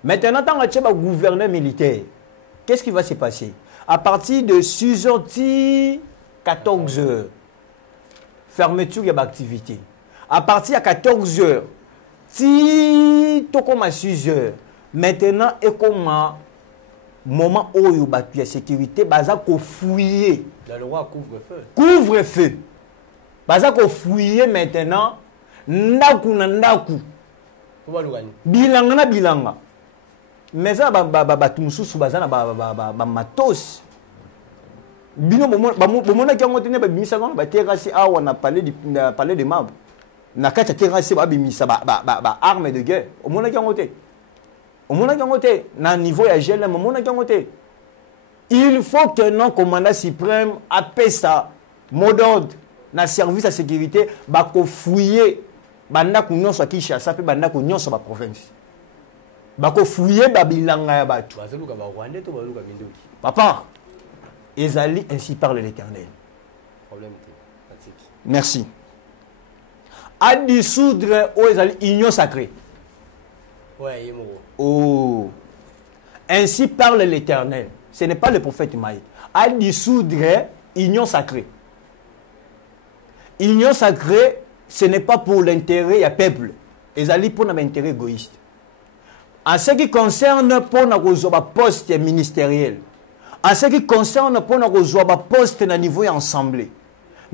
Maintenant, tant que tu as un gouverneur militaire, qu'est-ce qui va se passer? À partir de 6h, 14h, fermeture de l'activité. À partir de 14h, si tu comme à 6h, maintenant, et comme moment où il y a la sécurité, baza ko fouiller. La loi couvre-feu. Couvre-feu. Baza ko fouiller maintenant. Ndaku na ndaku. Bilanga na bilanga. Mais ça batu mususu baza na ba matos. Bino bomona ki ngotene ba bimisa ngona ba terrasse awa na palais de marbre. Na kati terrasse ba bimisa ba arme de guerre. Omona ki ngote. Omona ki ngote na niveau ya gel omona ki ngote. Il faut que non commandant suprême appelle ça mot d'ordre na service de sécurité ba ko fouiller banda ko nyonso Kinshasa pe banda ko nyonso ba province. Ba ko fouiller ba bilanga ya batu. Bazaluka ba Rwanda to baluka binduki. Papa, Ezali ainsi parle l'Éternel. Merci. À dissoudre aux Ezali union sacrée. Ouais, oh. Ainsi parle l'Éternel. Ce n'est pas le prophète Maïd. À dissoudre union sacrée. Union sacrée, ce n'est pas pour l'intérêt du peuple. Ezali pour un intérêt égoïste. En ce qui concerne pour un poste ministériel, en ce qui concerne pour un poste à niveau assemblée,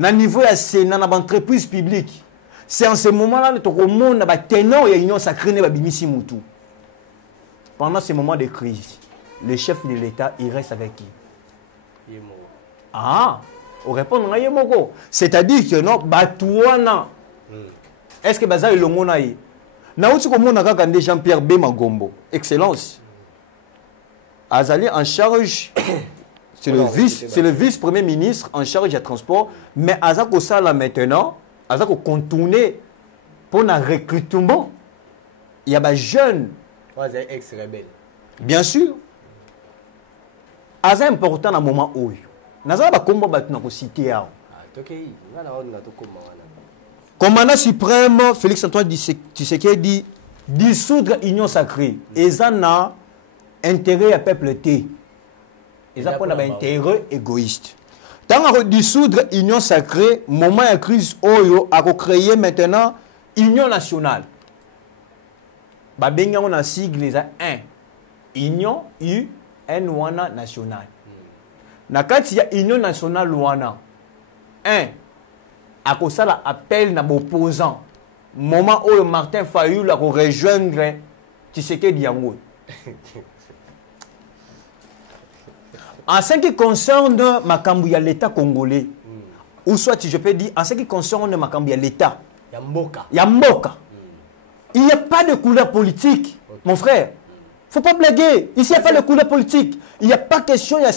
à niveau de Sénat, dans l'entreprise publique, c'est en ce moment-là que le monde a ténor et l'union sacrée n'est pas bimisi moutou. Pendant ce moment de crise, le chef de l'État, il reste avec qui? Ah, on répond à Yemoko. C'est-à-dire que non, Batouana. Est-ce que Baza est le monde aïe? Naouti comme on a regardé Jean-Pierre Bema Gombo. Excellence. Azali en charge, c'est le vice-premier ministre en charge du transport, mais Azako ça là maintenant, Azako contourner pour un recrutement. Il y a des jeunes. Ex-rebelle. Bien sûr. Azali important dans le moment où. Nazala ba combat battu na cité ya. Commandant suprême Félix Antoine Tshisekedi dissoudre l'union sacrée. Et ça n'a intérêt à peuple T. Et ça n'a pas intérêt égoïste. Tant qu'on dissoudre l'union sacrée, moment de crise Oyo a créé maintenant union nationale. Babenga on a sigle les 1. Union UN nationale. Na kati ya union nationale wana 1 à cause ça appel na opposant moment où Martin Fayulu a rejoindre Tshisekedi yango. En ce qui concerne makambu ya l'État congolais, ou soit je peux dire en ce qui concerne makambu ya l'État Yamboka. Il n'y a pas de couleur politique, mon frère. Faut pas blaguer. Ici, il n'y a pas de couleur politique. Il n'y a pas question, il y a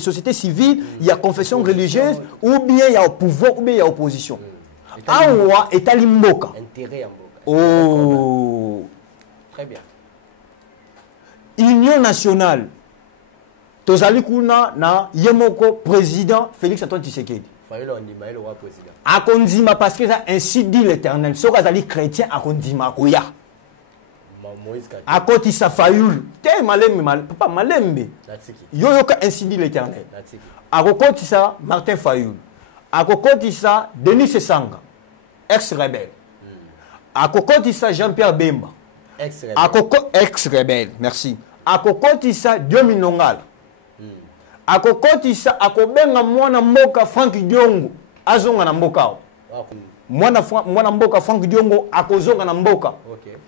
société civile, il y a confession religieuse, ou bien il y a pouvoir, ou bien il y a opposition. Awa est à l'imboka. Oh. Très bien. Union nationale. Tozali kuna na Yemoko président Félix Antoine Tshisekedi. Akondima parce que ça ainsi dit l'Éternel. Si vous êtes chrétien, akondima koya. Akoti sa Fayulu. Te malembe papa malembe. Yoyoka ainsi dit l'Éternel. Akokoti sa Martin Fayulu. Akokoti sa Denis Sesanga, ex-rebelle. Akokoti sa Jean-Pierre Bemba, ex-rebelle. Merci. Akokoti sa Diomi Nongala. Akokoti sa akobenga mwana mboka Frank Diongo azonga na mboka. Mwana mboka Frank Diongo akozonga na mboka.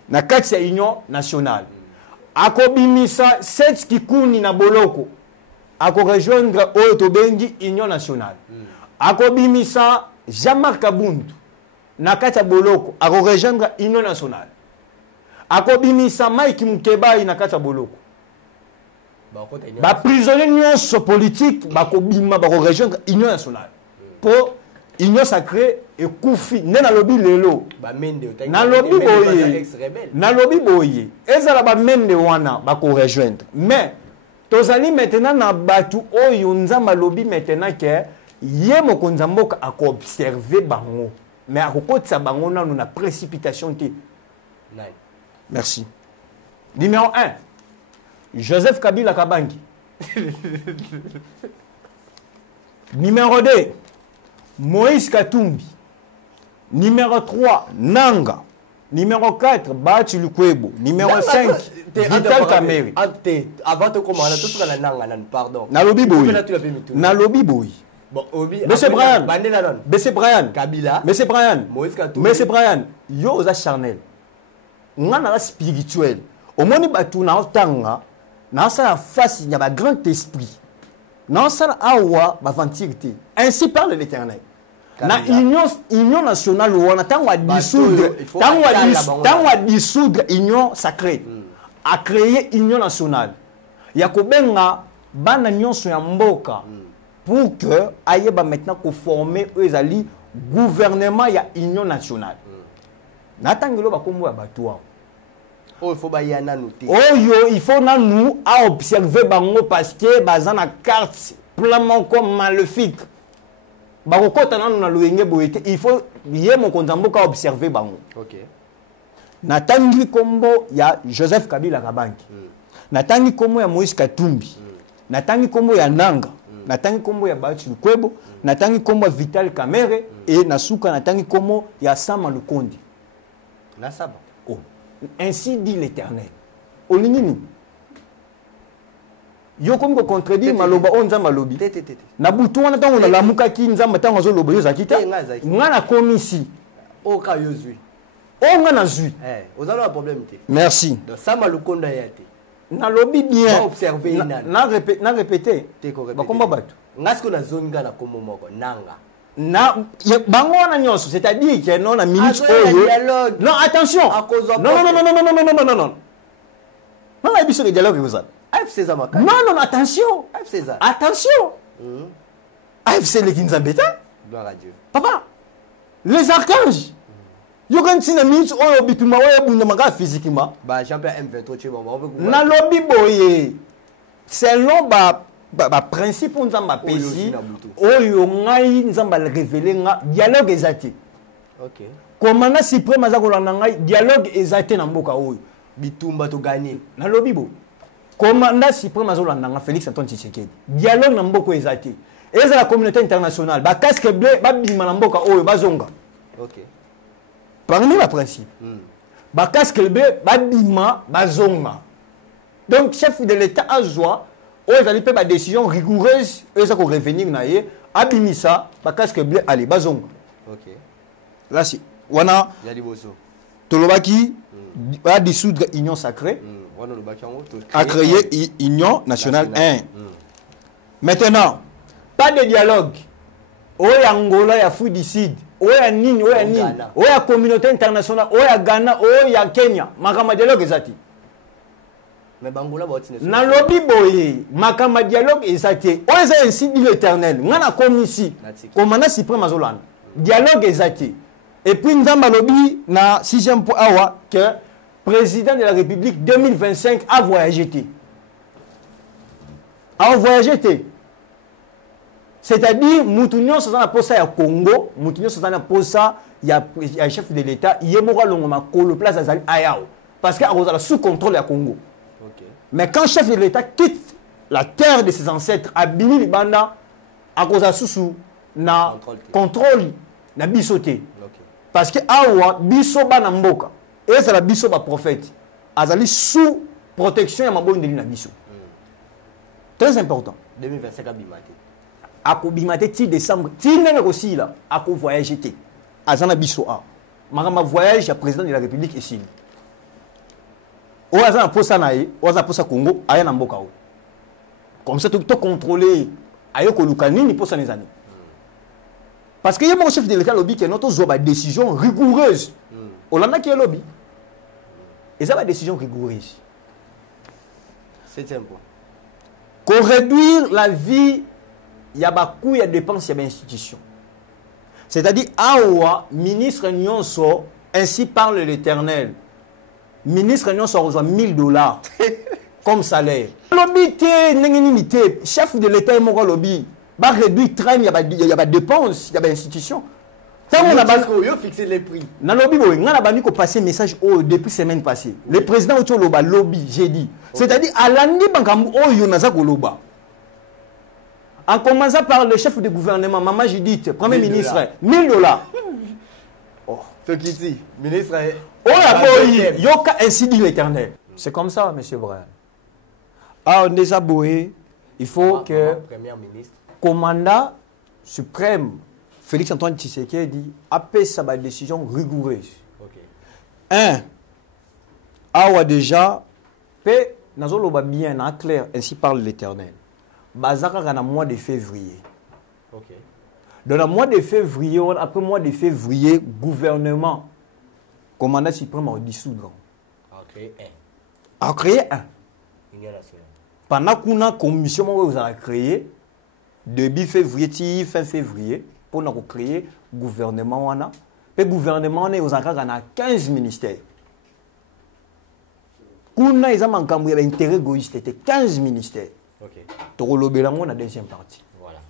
Na kati ya union nationale. Akobimisa Seth Kikuni na Boloko. Akorejoindre oyo tobengi union nationale. Akobimisa Jean-Marc Kabundu na kati ya Boloko akorejoindre union nationale. Akobimisa Mike Mukebai na kati ya Boloko. Ba prisonnier nyonso politique bakobima bakorejoindre union nationale. Pour union sacrée et koufi na lobi lelo. Na lobi boye. Na lobi boye. Ezala ba mende wana bakorejoindre. Mais tozali maintenant na batu oyo nzamba lobi maintenant que ye mokonza mboka akobserver bango. Mais akokotisa bango nanu na précipitation te. Merci. Numéro 1. Joseph Kabila Kabangi. Numéro 2. Moïse Katumbi. Numéro 3, Nanga. Numéro 4, Bati Lukwebo. Numéro 5, Vital Kameri. Avant de commencer, tout ce qu'on a Nanga, pardon. Nalobi Boy. Nalobi Boy. Monsieur Brian. Monsieur Brian. Kabila. Monsieur Brian. Moïse Katou. Monsieur Brian. Yo oza charnel. Ngana spirituel. Au moni batu na otanga. Na sa face il y a un grand esprit. Na sa awa ba ventirité. Ainsi parle l'Éternel. Na union nationale wana tango dissoudre union sacrée. A créer union nationale. Ya kobenga bana nyonso ya mboka. Pour que ayeba maintenant ko former eux ali gouvernement ya union nationale. Natangelo ba kombo ya batua. Oh, il faut ba yana noter. Oh yo, il faut na nous à observer bango parce que bazana carte pleinement comme maléfique. Bakokota na na loyenge boyete, il faut yé mon konzambo ka observer bango. OK. Natangi kombo ya Joseph Kabila Kabangi. Natangi kombo ya Moïse Katumbi. Natangi kombo ya Nanga. Natangi kombo ya Bati Lukwebo, natangi kombo ya Vital Kamere et nasuka natangi kombo ya Sama Lukondi. Nasaba. Oh. Ainsi dit l'Éternel. Olinini. Yo comme ko contredire maloba on nzamba lobi. Na butu wana tango na lamuka ki nzamba tango zo lobo yo zakita. Ngana komisi. O ka yozui. O ngana zui. Ozalo un problème té. Merci. Donc Sama Lukonda yate. Na lobby bien. Observer na répéter. Bakomba batu. Ngasko na zonga na kombo moko Nanga. Na bango wana nyonso, c'est-à-dire que non na minute oyo. Non, attention. Non. Non, la biso de dialogue vous a. AFC Zamaka. Non, attention. AFC Zamaka. Attention. AFC les Kinzambeta. Gloire à Dieu. Papa. Les archanges. Yo quand si na minute oyo bituma oyo bunda maka physiquement. Ba champion M23 tu na lobby boye. Selon ba principe nzamba pesi oyo ngai nzamba révéler nga dialogue ezati. OK. Commandant suprême azakolanda ngai dialogue ezati na mboka oyo bitumba to gagner. Na lobby bo. Commandant suprême azolanda nga Félix Antoine Tshisekedi. Dialogue na mboka ezati. Eza la communauté internationale ba casque bleu ba bima na mboka oyo bazonga. OK. Parmi les principes. Ba casque bleu ba bima bazonga. Donc chef de l'État a joie ils allaient faire des décisions rigoureuses, ils allaient revenir naïe, abimisa, ba casque bleu allez bazong. OK. Là si wana yali boso. Tolobaki va dissoudre union sacrée. Wana lobaki yango a créer union nationale 1. Maintenant, pas de dialogue. Oya Angola ya Fudicide, oya nini, oya communauté internationale, oya Ghana, oya Kenya, makama dialogue ezati. Mais Bangola na lobby boye makama dialogue ezati o eza ainsi dit l'Éternel ngana komisi commandant suprême azolanda dialogue ezati et puis nzamba lobby na 6e point awa que président de la République 2025 a voyagé c'est-à-dire mutunyo ça na posa ya Congo mutunyo ça na posa ya chef de l'État yemora longoma ko le place azali ayao parce que a sous contrôle ya Congo. Mais quand le chef de l'État quitte la terre de ses ancêtres, à Bini Libanda, à cause de sous na contrôle na bisoté. Parce que awa bisoba na mboka et c'est la bisoba prophète. Azali sous protection ya mabonde na biso. Très important. 2025 a bimate. Ako bimate ti décembre, ti nene aussi là, ako voyager té. Azana biso a. Makama voyage ya président de la République ici. Oaza na posa nae, oaza posa Congo, aya na mboka o. Comme ça, tu peux contrôler ayo ko lukani ni posa nezani. Parce que y a mon chef de l'État lobby qui a notre zoba décision rigoureuse. Olanda qui est lobby. Et ça va décision rigoureuse. C'est un point. Qu'on réduire la vie, il y a beaucoup de dépenses, il y a institutions. C'est-à-dire, awa ministre Nyonso, ainsi parle l'Éternel. Ministre Nyonso reçoit $1000 comme salaire. Lobby, chef de l'État est mon lobby. Va réduire train, il y a des dépenses, il y a des institutions. Tant on a fixé les prix. Dans le lobby, on a banni qu'on passé message depuis semaine passée. Le président a lobby, j'ai dit. C'est-à-dire, à l'année, en commençant par le chef du gouvernement, Maman Judith, Premier ministre, $1000. Oh. Tokiti, ministre. Oh la boy, yoka ainsi dit l'Éternel. C'est comme ça, monsieur Brian. Ah, on est aboué. Il faut que Premier ministre, commandant suprême Félix Antoine Tshisekedi appelle sa décision rigoureuse. ok. Un, awa déjà, pe nazoloba bien en clair, ainsi parle l'Éternel. Bazaka dans le mois de février. Ok. Dans le mois de février, après le mois de février, gouvernement, commandant suprême a dissoudre. A créé A créé un. Union nationale. Pendant qu'on a commission que vous avez créé, début février, fin février, pour nous créer gouvernement. Le gouvernement, vous avez 15 ministères. Quand ils ont un intérêt égoïste, c'était 15 ministères. Ok. Toro Lobelango, la deuxième partie. Voilà.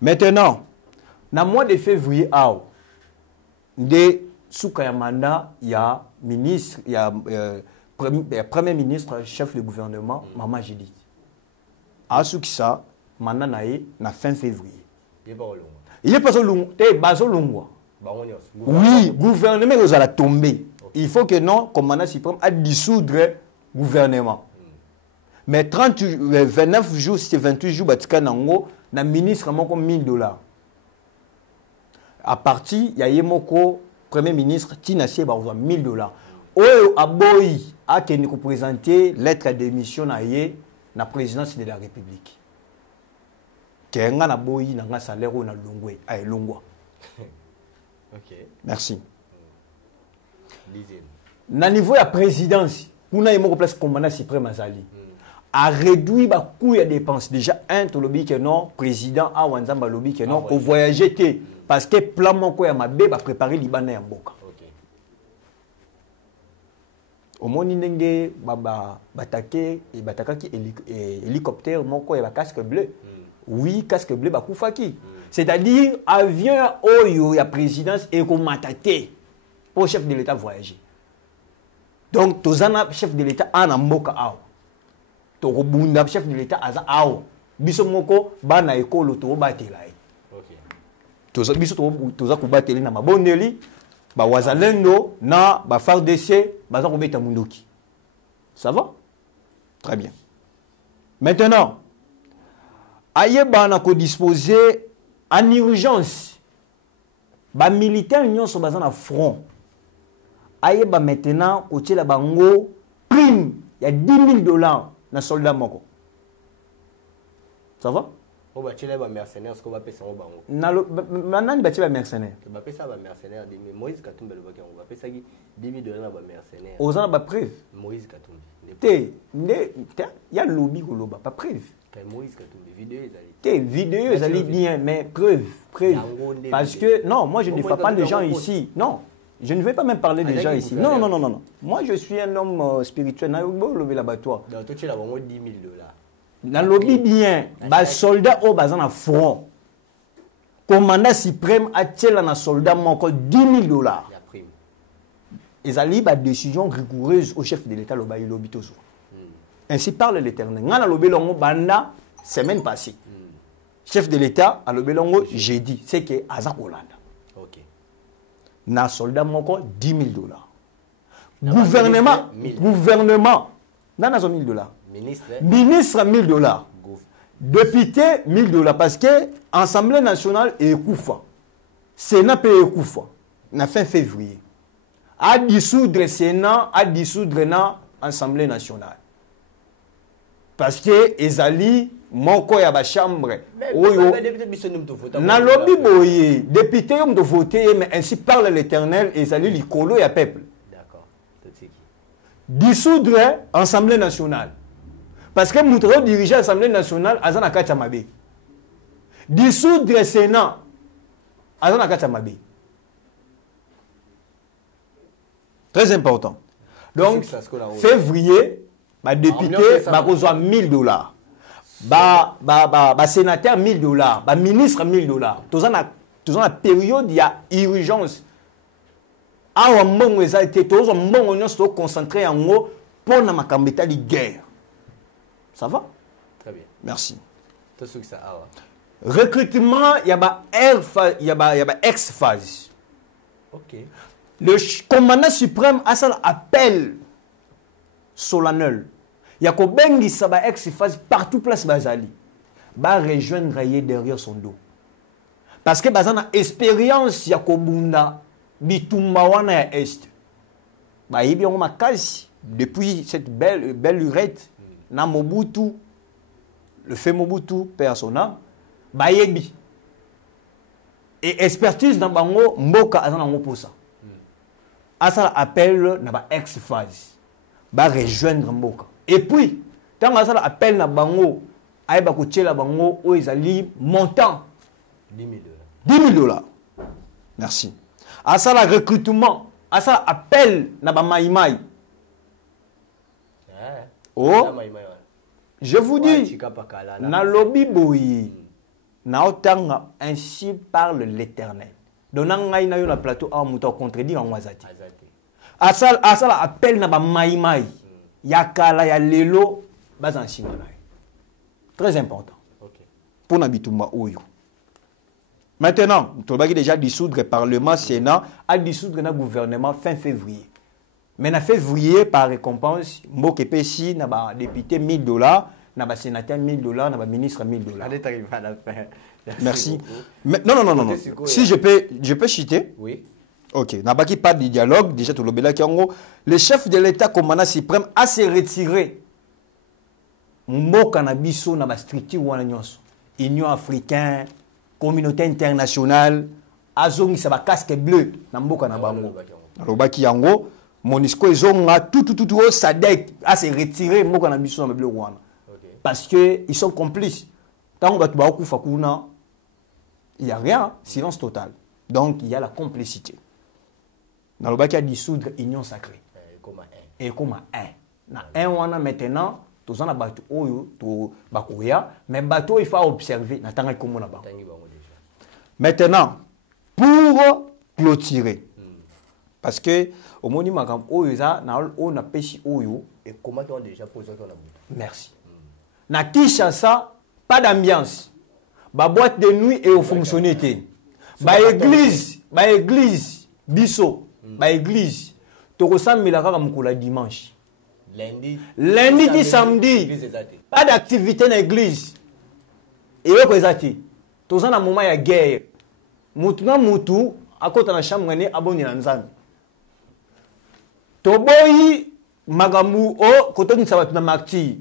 Maintenant, dans le mois de février, sous mandat, il y a ministre, il y a premier ministre, chef du gouvernement, Maman Judith. À ce qui ça, mandat na fin février. Il n'est pas au long. Il est pas au long, il est pas au long. Oui, gouvernement vous allez tomber. Il faut que non, commandant suprême a dissoudre le gouvernement. Mais 29 jours, c'est 28 jours, le ministre a $1000. À partir, il y a le premier ministre, Tinassie, a $1000. Oyo aboyi a qui nous présenter lettre de démission à la présidence de la République. Kenga na boyi na salaire na longwe ay longwa. Ok. Merci. Lisez. Na niveau la présidence, on a une place commandant suprême Azali. A réduit ba coût de dépenses déjà un to lobby que non président a wanzamba lobby que non ko voyager té parce que plan moko ya mabe ba préparer libana ya mboka. Ok. Au moni ndenge batake et batakaki hélicoptère moko ya ba casque bleu. Oui, casque bleu bakufaki. C'est-à-dire avion oyo ya présidence et ko mataté pour chef de l'état voyager. Donc tozana chef de l'état ana mboka aw. To bunda chef de l'état aza aw. Biso moko bana ekolo to batela. Ok. Toza biso toza ko bateli na mabondeli ba wazalendo na ba FARDC baza ko beta mundoki. Ça va? Très bien. Maintenant, ayeba ko disposer en urgence ba militaire union so baza na front. Ayeba maintenant ko tela bango prime il y a $10,000 na soldat moko. Ça va? On va tirer les mercenaires, ce qu'on va payer ça au bango. Maintenant, on va tirer les mercenaires. On va payer ça aux mercenaires. Moïse Katumbi, on va payer ça $10,000 aux mercenaires. Aux gens, preuve. Moïse Katumbi. Il y a le lobby qui est pas preuve. Moïse Katumbi, vidéo, vidéo, ils allaient bien, mais preuve. Parce que, non, moi je ne défends pas des gens ici. Non, je ne vais pas même parler des gens ici. Non. Moi je suis un homme spirituel. Donc, tu as $10,000. Dans le lobby bien, les soldats au bazan à front. Commandant suprême a tel un soldat manque $10,000. Ils allaient la décision rigoureuse au chef de l'État le bail lobby toujours. Ainsi parle l'Éternel. Ngana lobby longo banda semaine passée. Chef de l'État a lobby longo jeudi, c'est que Azak Hollande. OK. Na soldat manque $10,000. Gouvernement nana $1,000. Ministre $1,000. Député $1,000 parce que Assemblée nationale est Koufa. Sénat est Koufa. Na fin février. A dissoudre Sénat, a dissoudre l'Assemblée nationale. Parce que Ezali, mon ko ya ba chambre. Oyo. Na lobby boye, député yom de voter mais ainsi parle l'Éternel Ezali likolo ya peuple. D'accord. Dissoudre l'Assemblée nationale. Parce que Moutro dirigeait l'Assemblée nationale à Zanakata Mabé. Dissoudre le Sénat à Zanakata Mabé. Très important. Donc, février, ma député va recevoir $1,000. Sénateur $1,000. Ministre $1,000. Dans la période, il y a urgence. Ah, on a été concentré en haut pour la macambeta de guerre. Ça va? Très bien. Merci. Ça, recrutement, il y a ex-phase. Ok. Le commandant suprême a ça appel solennel. Il y a Kobengi Saba ex-phase partout place Bazali. Va rejoindre derrière son dos. Parce que Bazana expérience ya Kobunda bitumba wana ya est. Ba yebi on makasi depuis cette belle lurette na Mobutu le fait Mobutu persona ba yebi. Et expertise dans bango mboka azana ngo posa. Asa appel na ba ex-phase. Ba rejoindre mboka. Et puis tant asa appel na bango ayeba ko tchela bango o ezali montant $10,000. Merci. À ça, le recrutement. À ça, appel na ba maïmaï. Oh, je vous dis, na lobby boyi, na otanga, ainsi parle l'Éternel. Donnant na yo na plateau a muta contredire en wazati. À ça, appel na ba maïmaï. Yakala ya lelo bazan simana. Très important. Pour nabitumba oyo. Maintenant, tu vas déjà dissoudre le Parlement, Sénat, à dissoudre le gouvernement fin février. Mais en février, par récompense, Mboke Pessi, n'a député $1,000, n'a sénateur $1,000, n'a ministre $1,000. Allez, t'arrives à la fin. Merci. Mais, non. Si je peux citer. Oui. Ok. N'a pas de dialogue. Déjà, tout le béla qui en gros. Le chef de l'État, commandant suprême, a se retiré. Mboka na biso na ba structure wana nyonso. Union africaine. Communauté internationale, azongi sa ba casque bleu na mboka na bango. Robaki yango, Monisco ezonga tout Sadek a se retiré mboka na biso na bleu wana. Parce que ils sont complices. Tant que tu vas au Fakuna, il y a rien, silence total. Donc il y a la complicité. Na Robaki a dissoudre union sacrée. Et comme un. Na un wana maintenant tous en a bateau oyo to bakoya, mais bateau il faut observer na tanga komo na bango. Maintenant, pour clôturer, parce que au monument comme Oyoza, on a pêché Oyo. Et comment tu as déjà posé ton amour? Merci. Na Kinshasa, pas d'ambiance. Ba boîte de nuit et au fonctionnalité. Ba église, biso, ba église. Tu ressens milaka comme la dimanche. Lundi, samedi, pas d'activité dans l'église. Et là, tous en un moment il y a guerre. Mutu à côté de la chambre ne abonné na nzambe. Toboyi magamu o côté de sabat na martyr.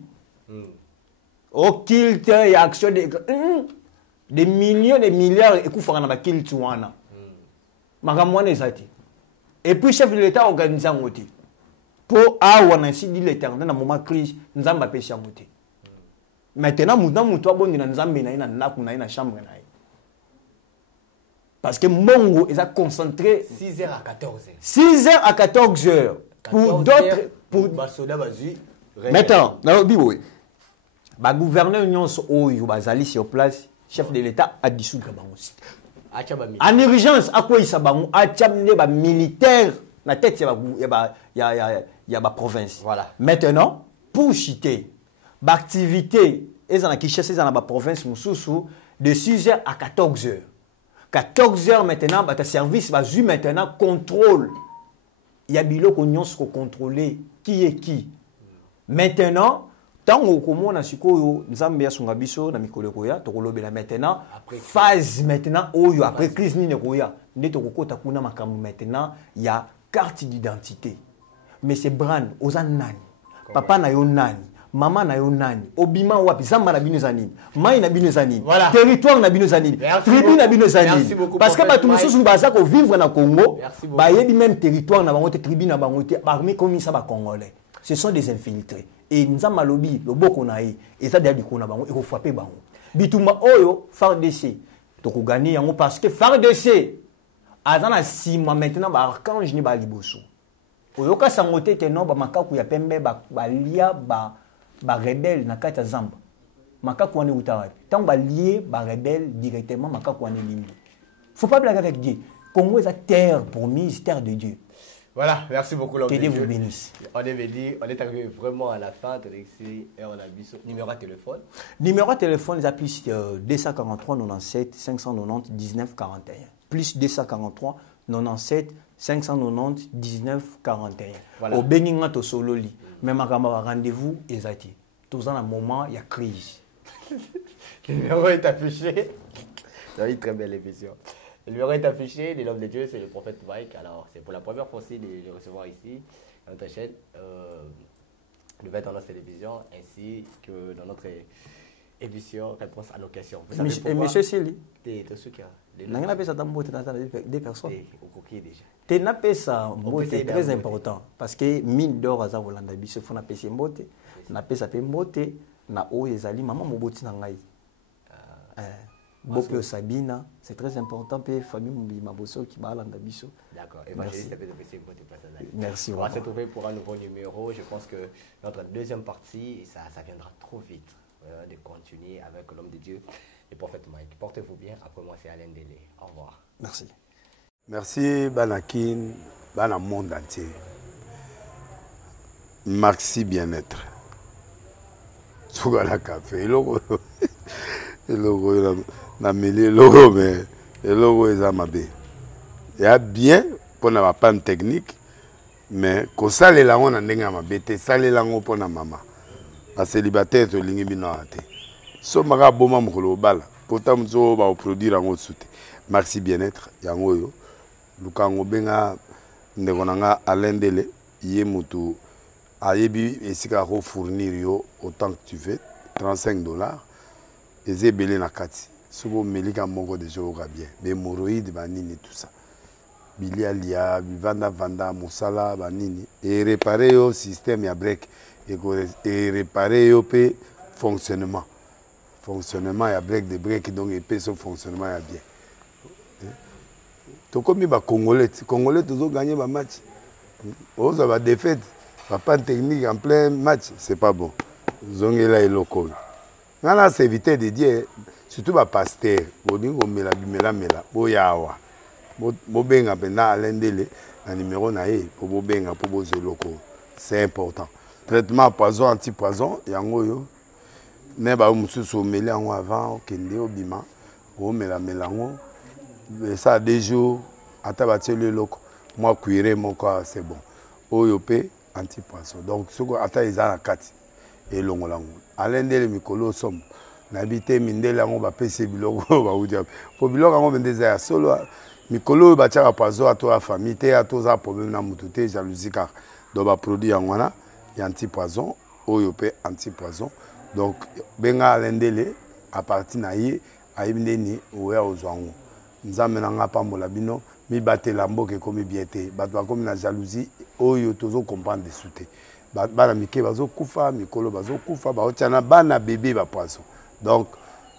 O kilte et action des millions de milliards et kufaka na ba kilte wana. Magamu wana ezati. Et puis chef de l'État organise en côté. Pour avoir ainsi dit l'Éternel dans moment crise nzamba pêche en côté. Maintenant mutu abonné na nzambe na na chambre na. Parce que Mongo est concentré 6h à 14h. 6h à 14h. Pour d'autres. Pour maintenant, le gouverneur Union Oyo Bazali sur place, chef de l'État a dissous le Kabango. En urgence, à quoi il s'abango? A tchamné ba militaire. La tête, il y a province. Voilà. Maintenant, pour chiter, l'activité, ils ont la province de 6h à 14h. 14h maintenant, votre service va jouer maintenant contrôle. Il y a bilo qu'on y contrôler qui est qui. Maintenant, tant que comment na sikoyo nzambe ya sunga biso na mikolo koya to kolobela maintenant phase maintenant oyo après crise ni koya ndeto kokota kuna makambo maintenant il y a carte d'identité. Mais c'est brand oza nani? Papa na yo nani? Maman na yo nani? Obima wapi zamba na bino zanini? Mai na bino zanini? Territoire na bino zanini? Tribu na bino zanini? Parce que batu mususu baza ko vivre na Congo, ba yebi même territoire na bango te tribu na bango te parmi comme ça ba congolais. Ce sont des infiltrés. Et nzamba lobi lo boko na ye, eza dia dikona bango e ko frapper bango. Bitumba oyo FARDC to ko gagner yango parce que FARDC azana 6 mois maintenant ba archange ni ba liboso. Oyoka sangote te no ba makaku ya pembe ba lia ba rebelle na kati ya zamba makaku wane utawapi tant ba lié ba rebelle directement makaku wane limbi. Faut pas blaguer avec Dieu. Congo est terre promise, terre de Dieu. Voilà, merci beaucoup l'homme que de Dieu Dieu. vous bénisse. On est arrivé vraiment à la fin de l'excès et on a vu son numéro de téléphone. Numéro de téléphone, ils appuient 243 97 590 19 41. plus 243 97 590 19 41. Voilà. Au Beninga to sololi. Mais ma rendez-vous exact. Tous en un moment il y a crise. Le numéro est affiché. C'est une très belle émission. Le numéro est affiché. L'homme de Dieu, c'est le prophète Mike. Alors, c'est pour la première fois aussi de le recevoir ici, dans notre chaîne, Nouvelle Tendance Télévision, ainsi que dans notre émission Réponse à nos questions. Et monsieur Sili, des trucs. n'a pas ça des personnes. Déjà. Tu n'as pas ça, c'est très important. Parce que mine d'or, à Volanda, il faut n'a pas ça mbote, n'a pas ça mbote, n'a pas ezali maman moboti na ngai. Bopé Sabina, c'est très important pour la famille Maboso qui va à l'Andabiso. D'accord, évangéliste, merci. On va se retrouver pour un nouveau numéro. Je pense que notre deuxième partie, ça viendra trop vite de continuer avec l'homme de Dieu, le prophète Mike. Portez-vous bien. Après moi, c'est Alain Délé. Au revoir. Merci. Merci, Banakin, Bana monde entier. Merci bien-être. Sougala café, le logo na mêlé logo mais le logo est amabé. Il y a bien pour na panne technique mais ko sale la on ndenga mabete sale la ngo pour na mama. A célibataire to lingi bino ate. So maka boma mokolo bala pourtant mzo ba produire ngo soute. Merci bien-être yango yo. Lukango benga ndeko nanga Alain Délé yé mutu ayebi esika ko fournir yo autant que tu veux $35 et zébélé na kati sobo melika moko de joga bien mais hémorroïdes banini tout ça bilialia vanda musala banini et réparer au système ya break et réparer au pe fonctionnement ya break de break donc et pe son fonctionnement ya bien to comme ba congolais toujours gagner ba match on va défaite pas technique en plein match c'est pas bon zongela et loco ngana c'est éviter de dire surtout ba pasteur bodingo mela boyawa bobenga pena Alain Délé un numéro na e pour bobenga pour bozo loco c'est important traitement poison anti-poison yango yo ne ba mususu mela ngo avant kende obima o mela ngo ça des jours atabati le loco moi cuire mon corps c'est bon oyope anti-poison donc ce que ata izana kati et longolango Alain Délé mikolo somme n'habité mindela ngo ba pese biloko ba udia po biloko ngo bendeza ya solo mikolo ba tchaka poison à toi famille te à toi problème na mututé jalousie car do ba produit ngwana ya anti-poison oyope anti-poison donc benga Alain Délé à partir na ye ayibindeni oya ozwango nzambe na nga pambola bino mi batela mboke komi biete bato bakomi na jalousie oyo tozo comprendre de souté bana mike bazo kufa mikolo bazo kufa baotiana bana bébé ba poisson donc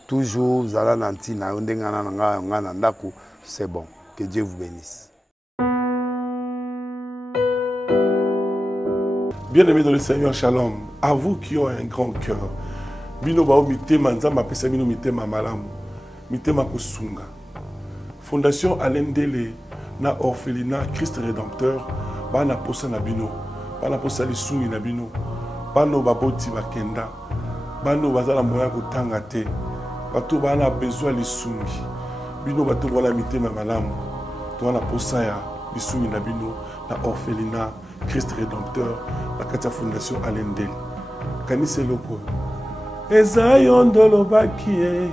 toujours zala nanti na ndenga na nga na ndako c'est bon que Dieu vous bénisse. Bien-aimés dans le Seigneur, shalom. À vous qui ont un grand cœur, bino bao mitema nzamba pesa bino mitema malamu mitema kosunga. Fondation Alain Délé na orphelinat Christ Rédempteur bana posa na bino bana posa lisungi na bino bano baboti bakenda bano bazala moya kotanga te bato bana besoin lisungi bino bato bana mitema malamu to bana posa ya lisungi na bino na orphelinat Christ Rédempteur la kata Fondation Alain Délé kanise loko eza yondolo bakie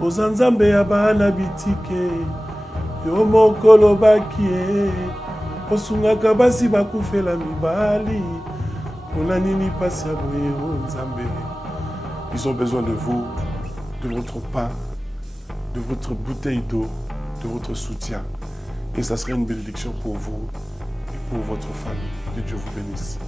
ozanzambe ya bana bitike yo mokolo bakie osungaka basi bakufela mibali pona nini pasi ya boye o nzambe. Ils ont besoin de vous, de votre pain, de votre bouteille d'eau, de votre soutien et ça serait une bénédiction pour vous et pour votre famille. Que Dieu vous bénisse.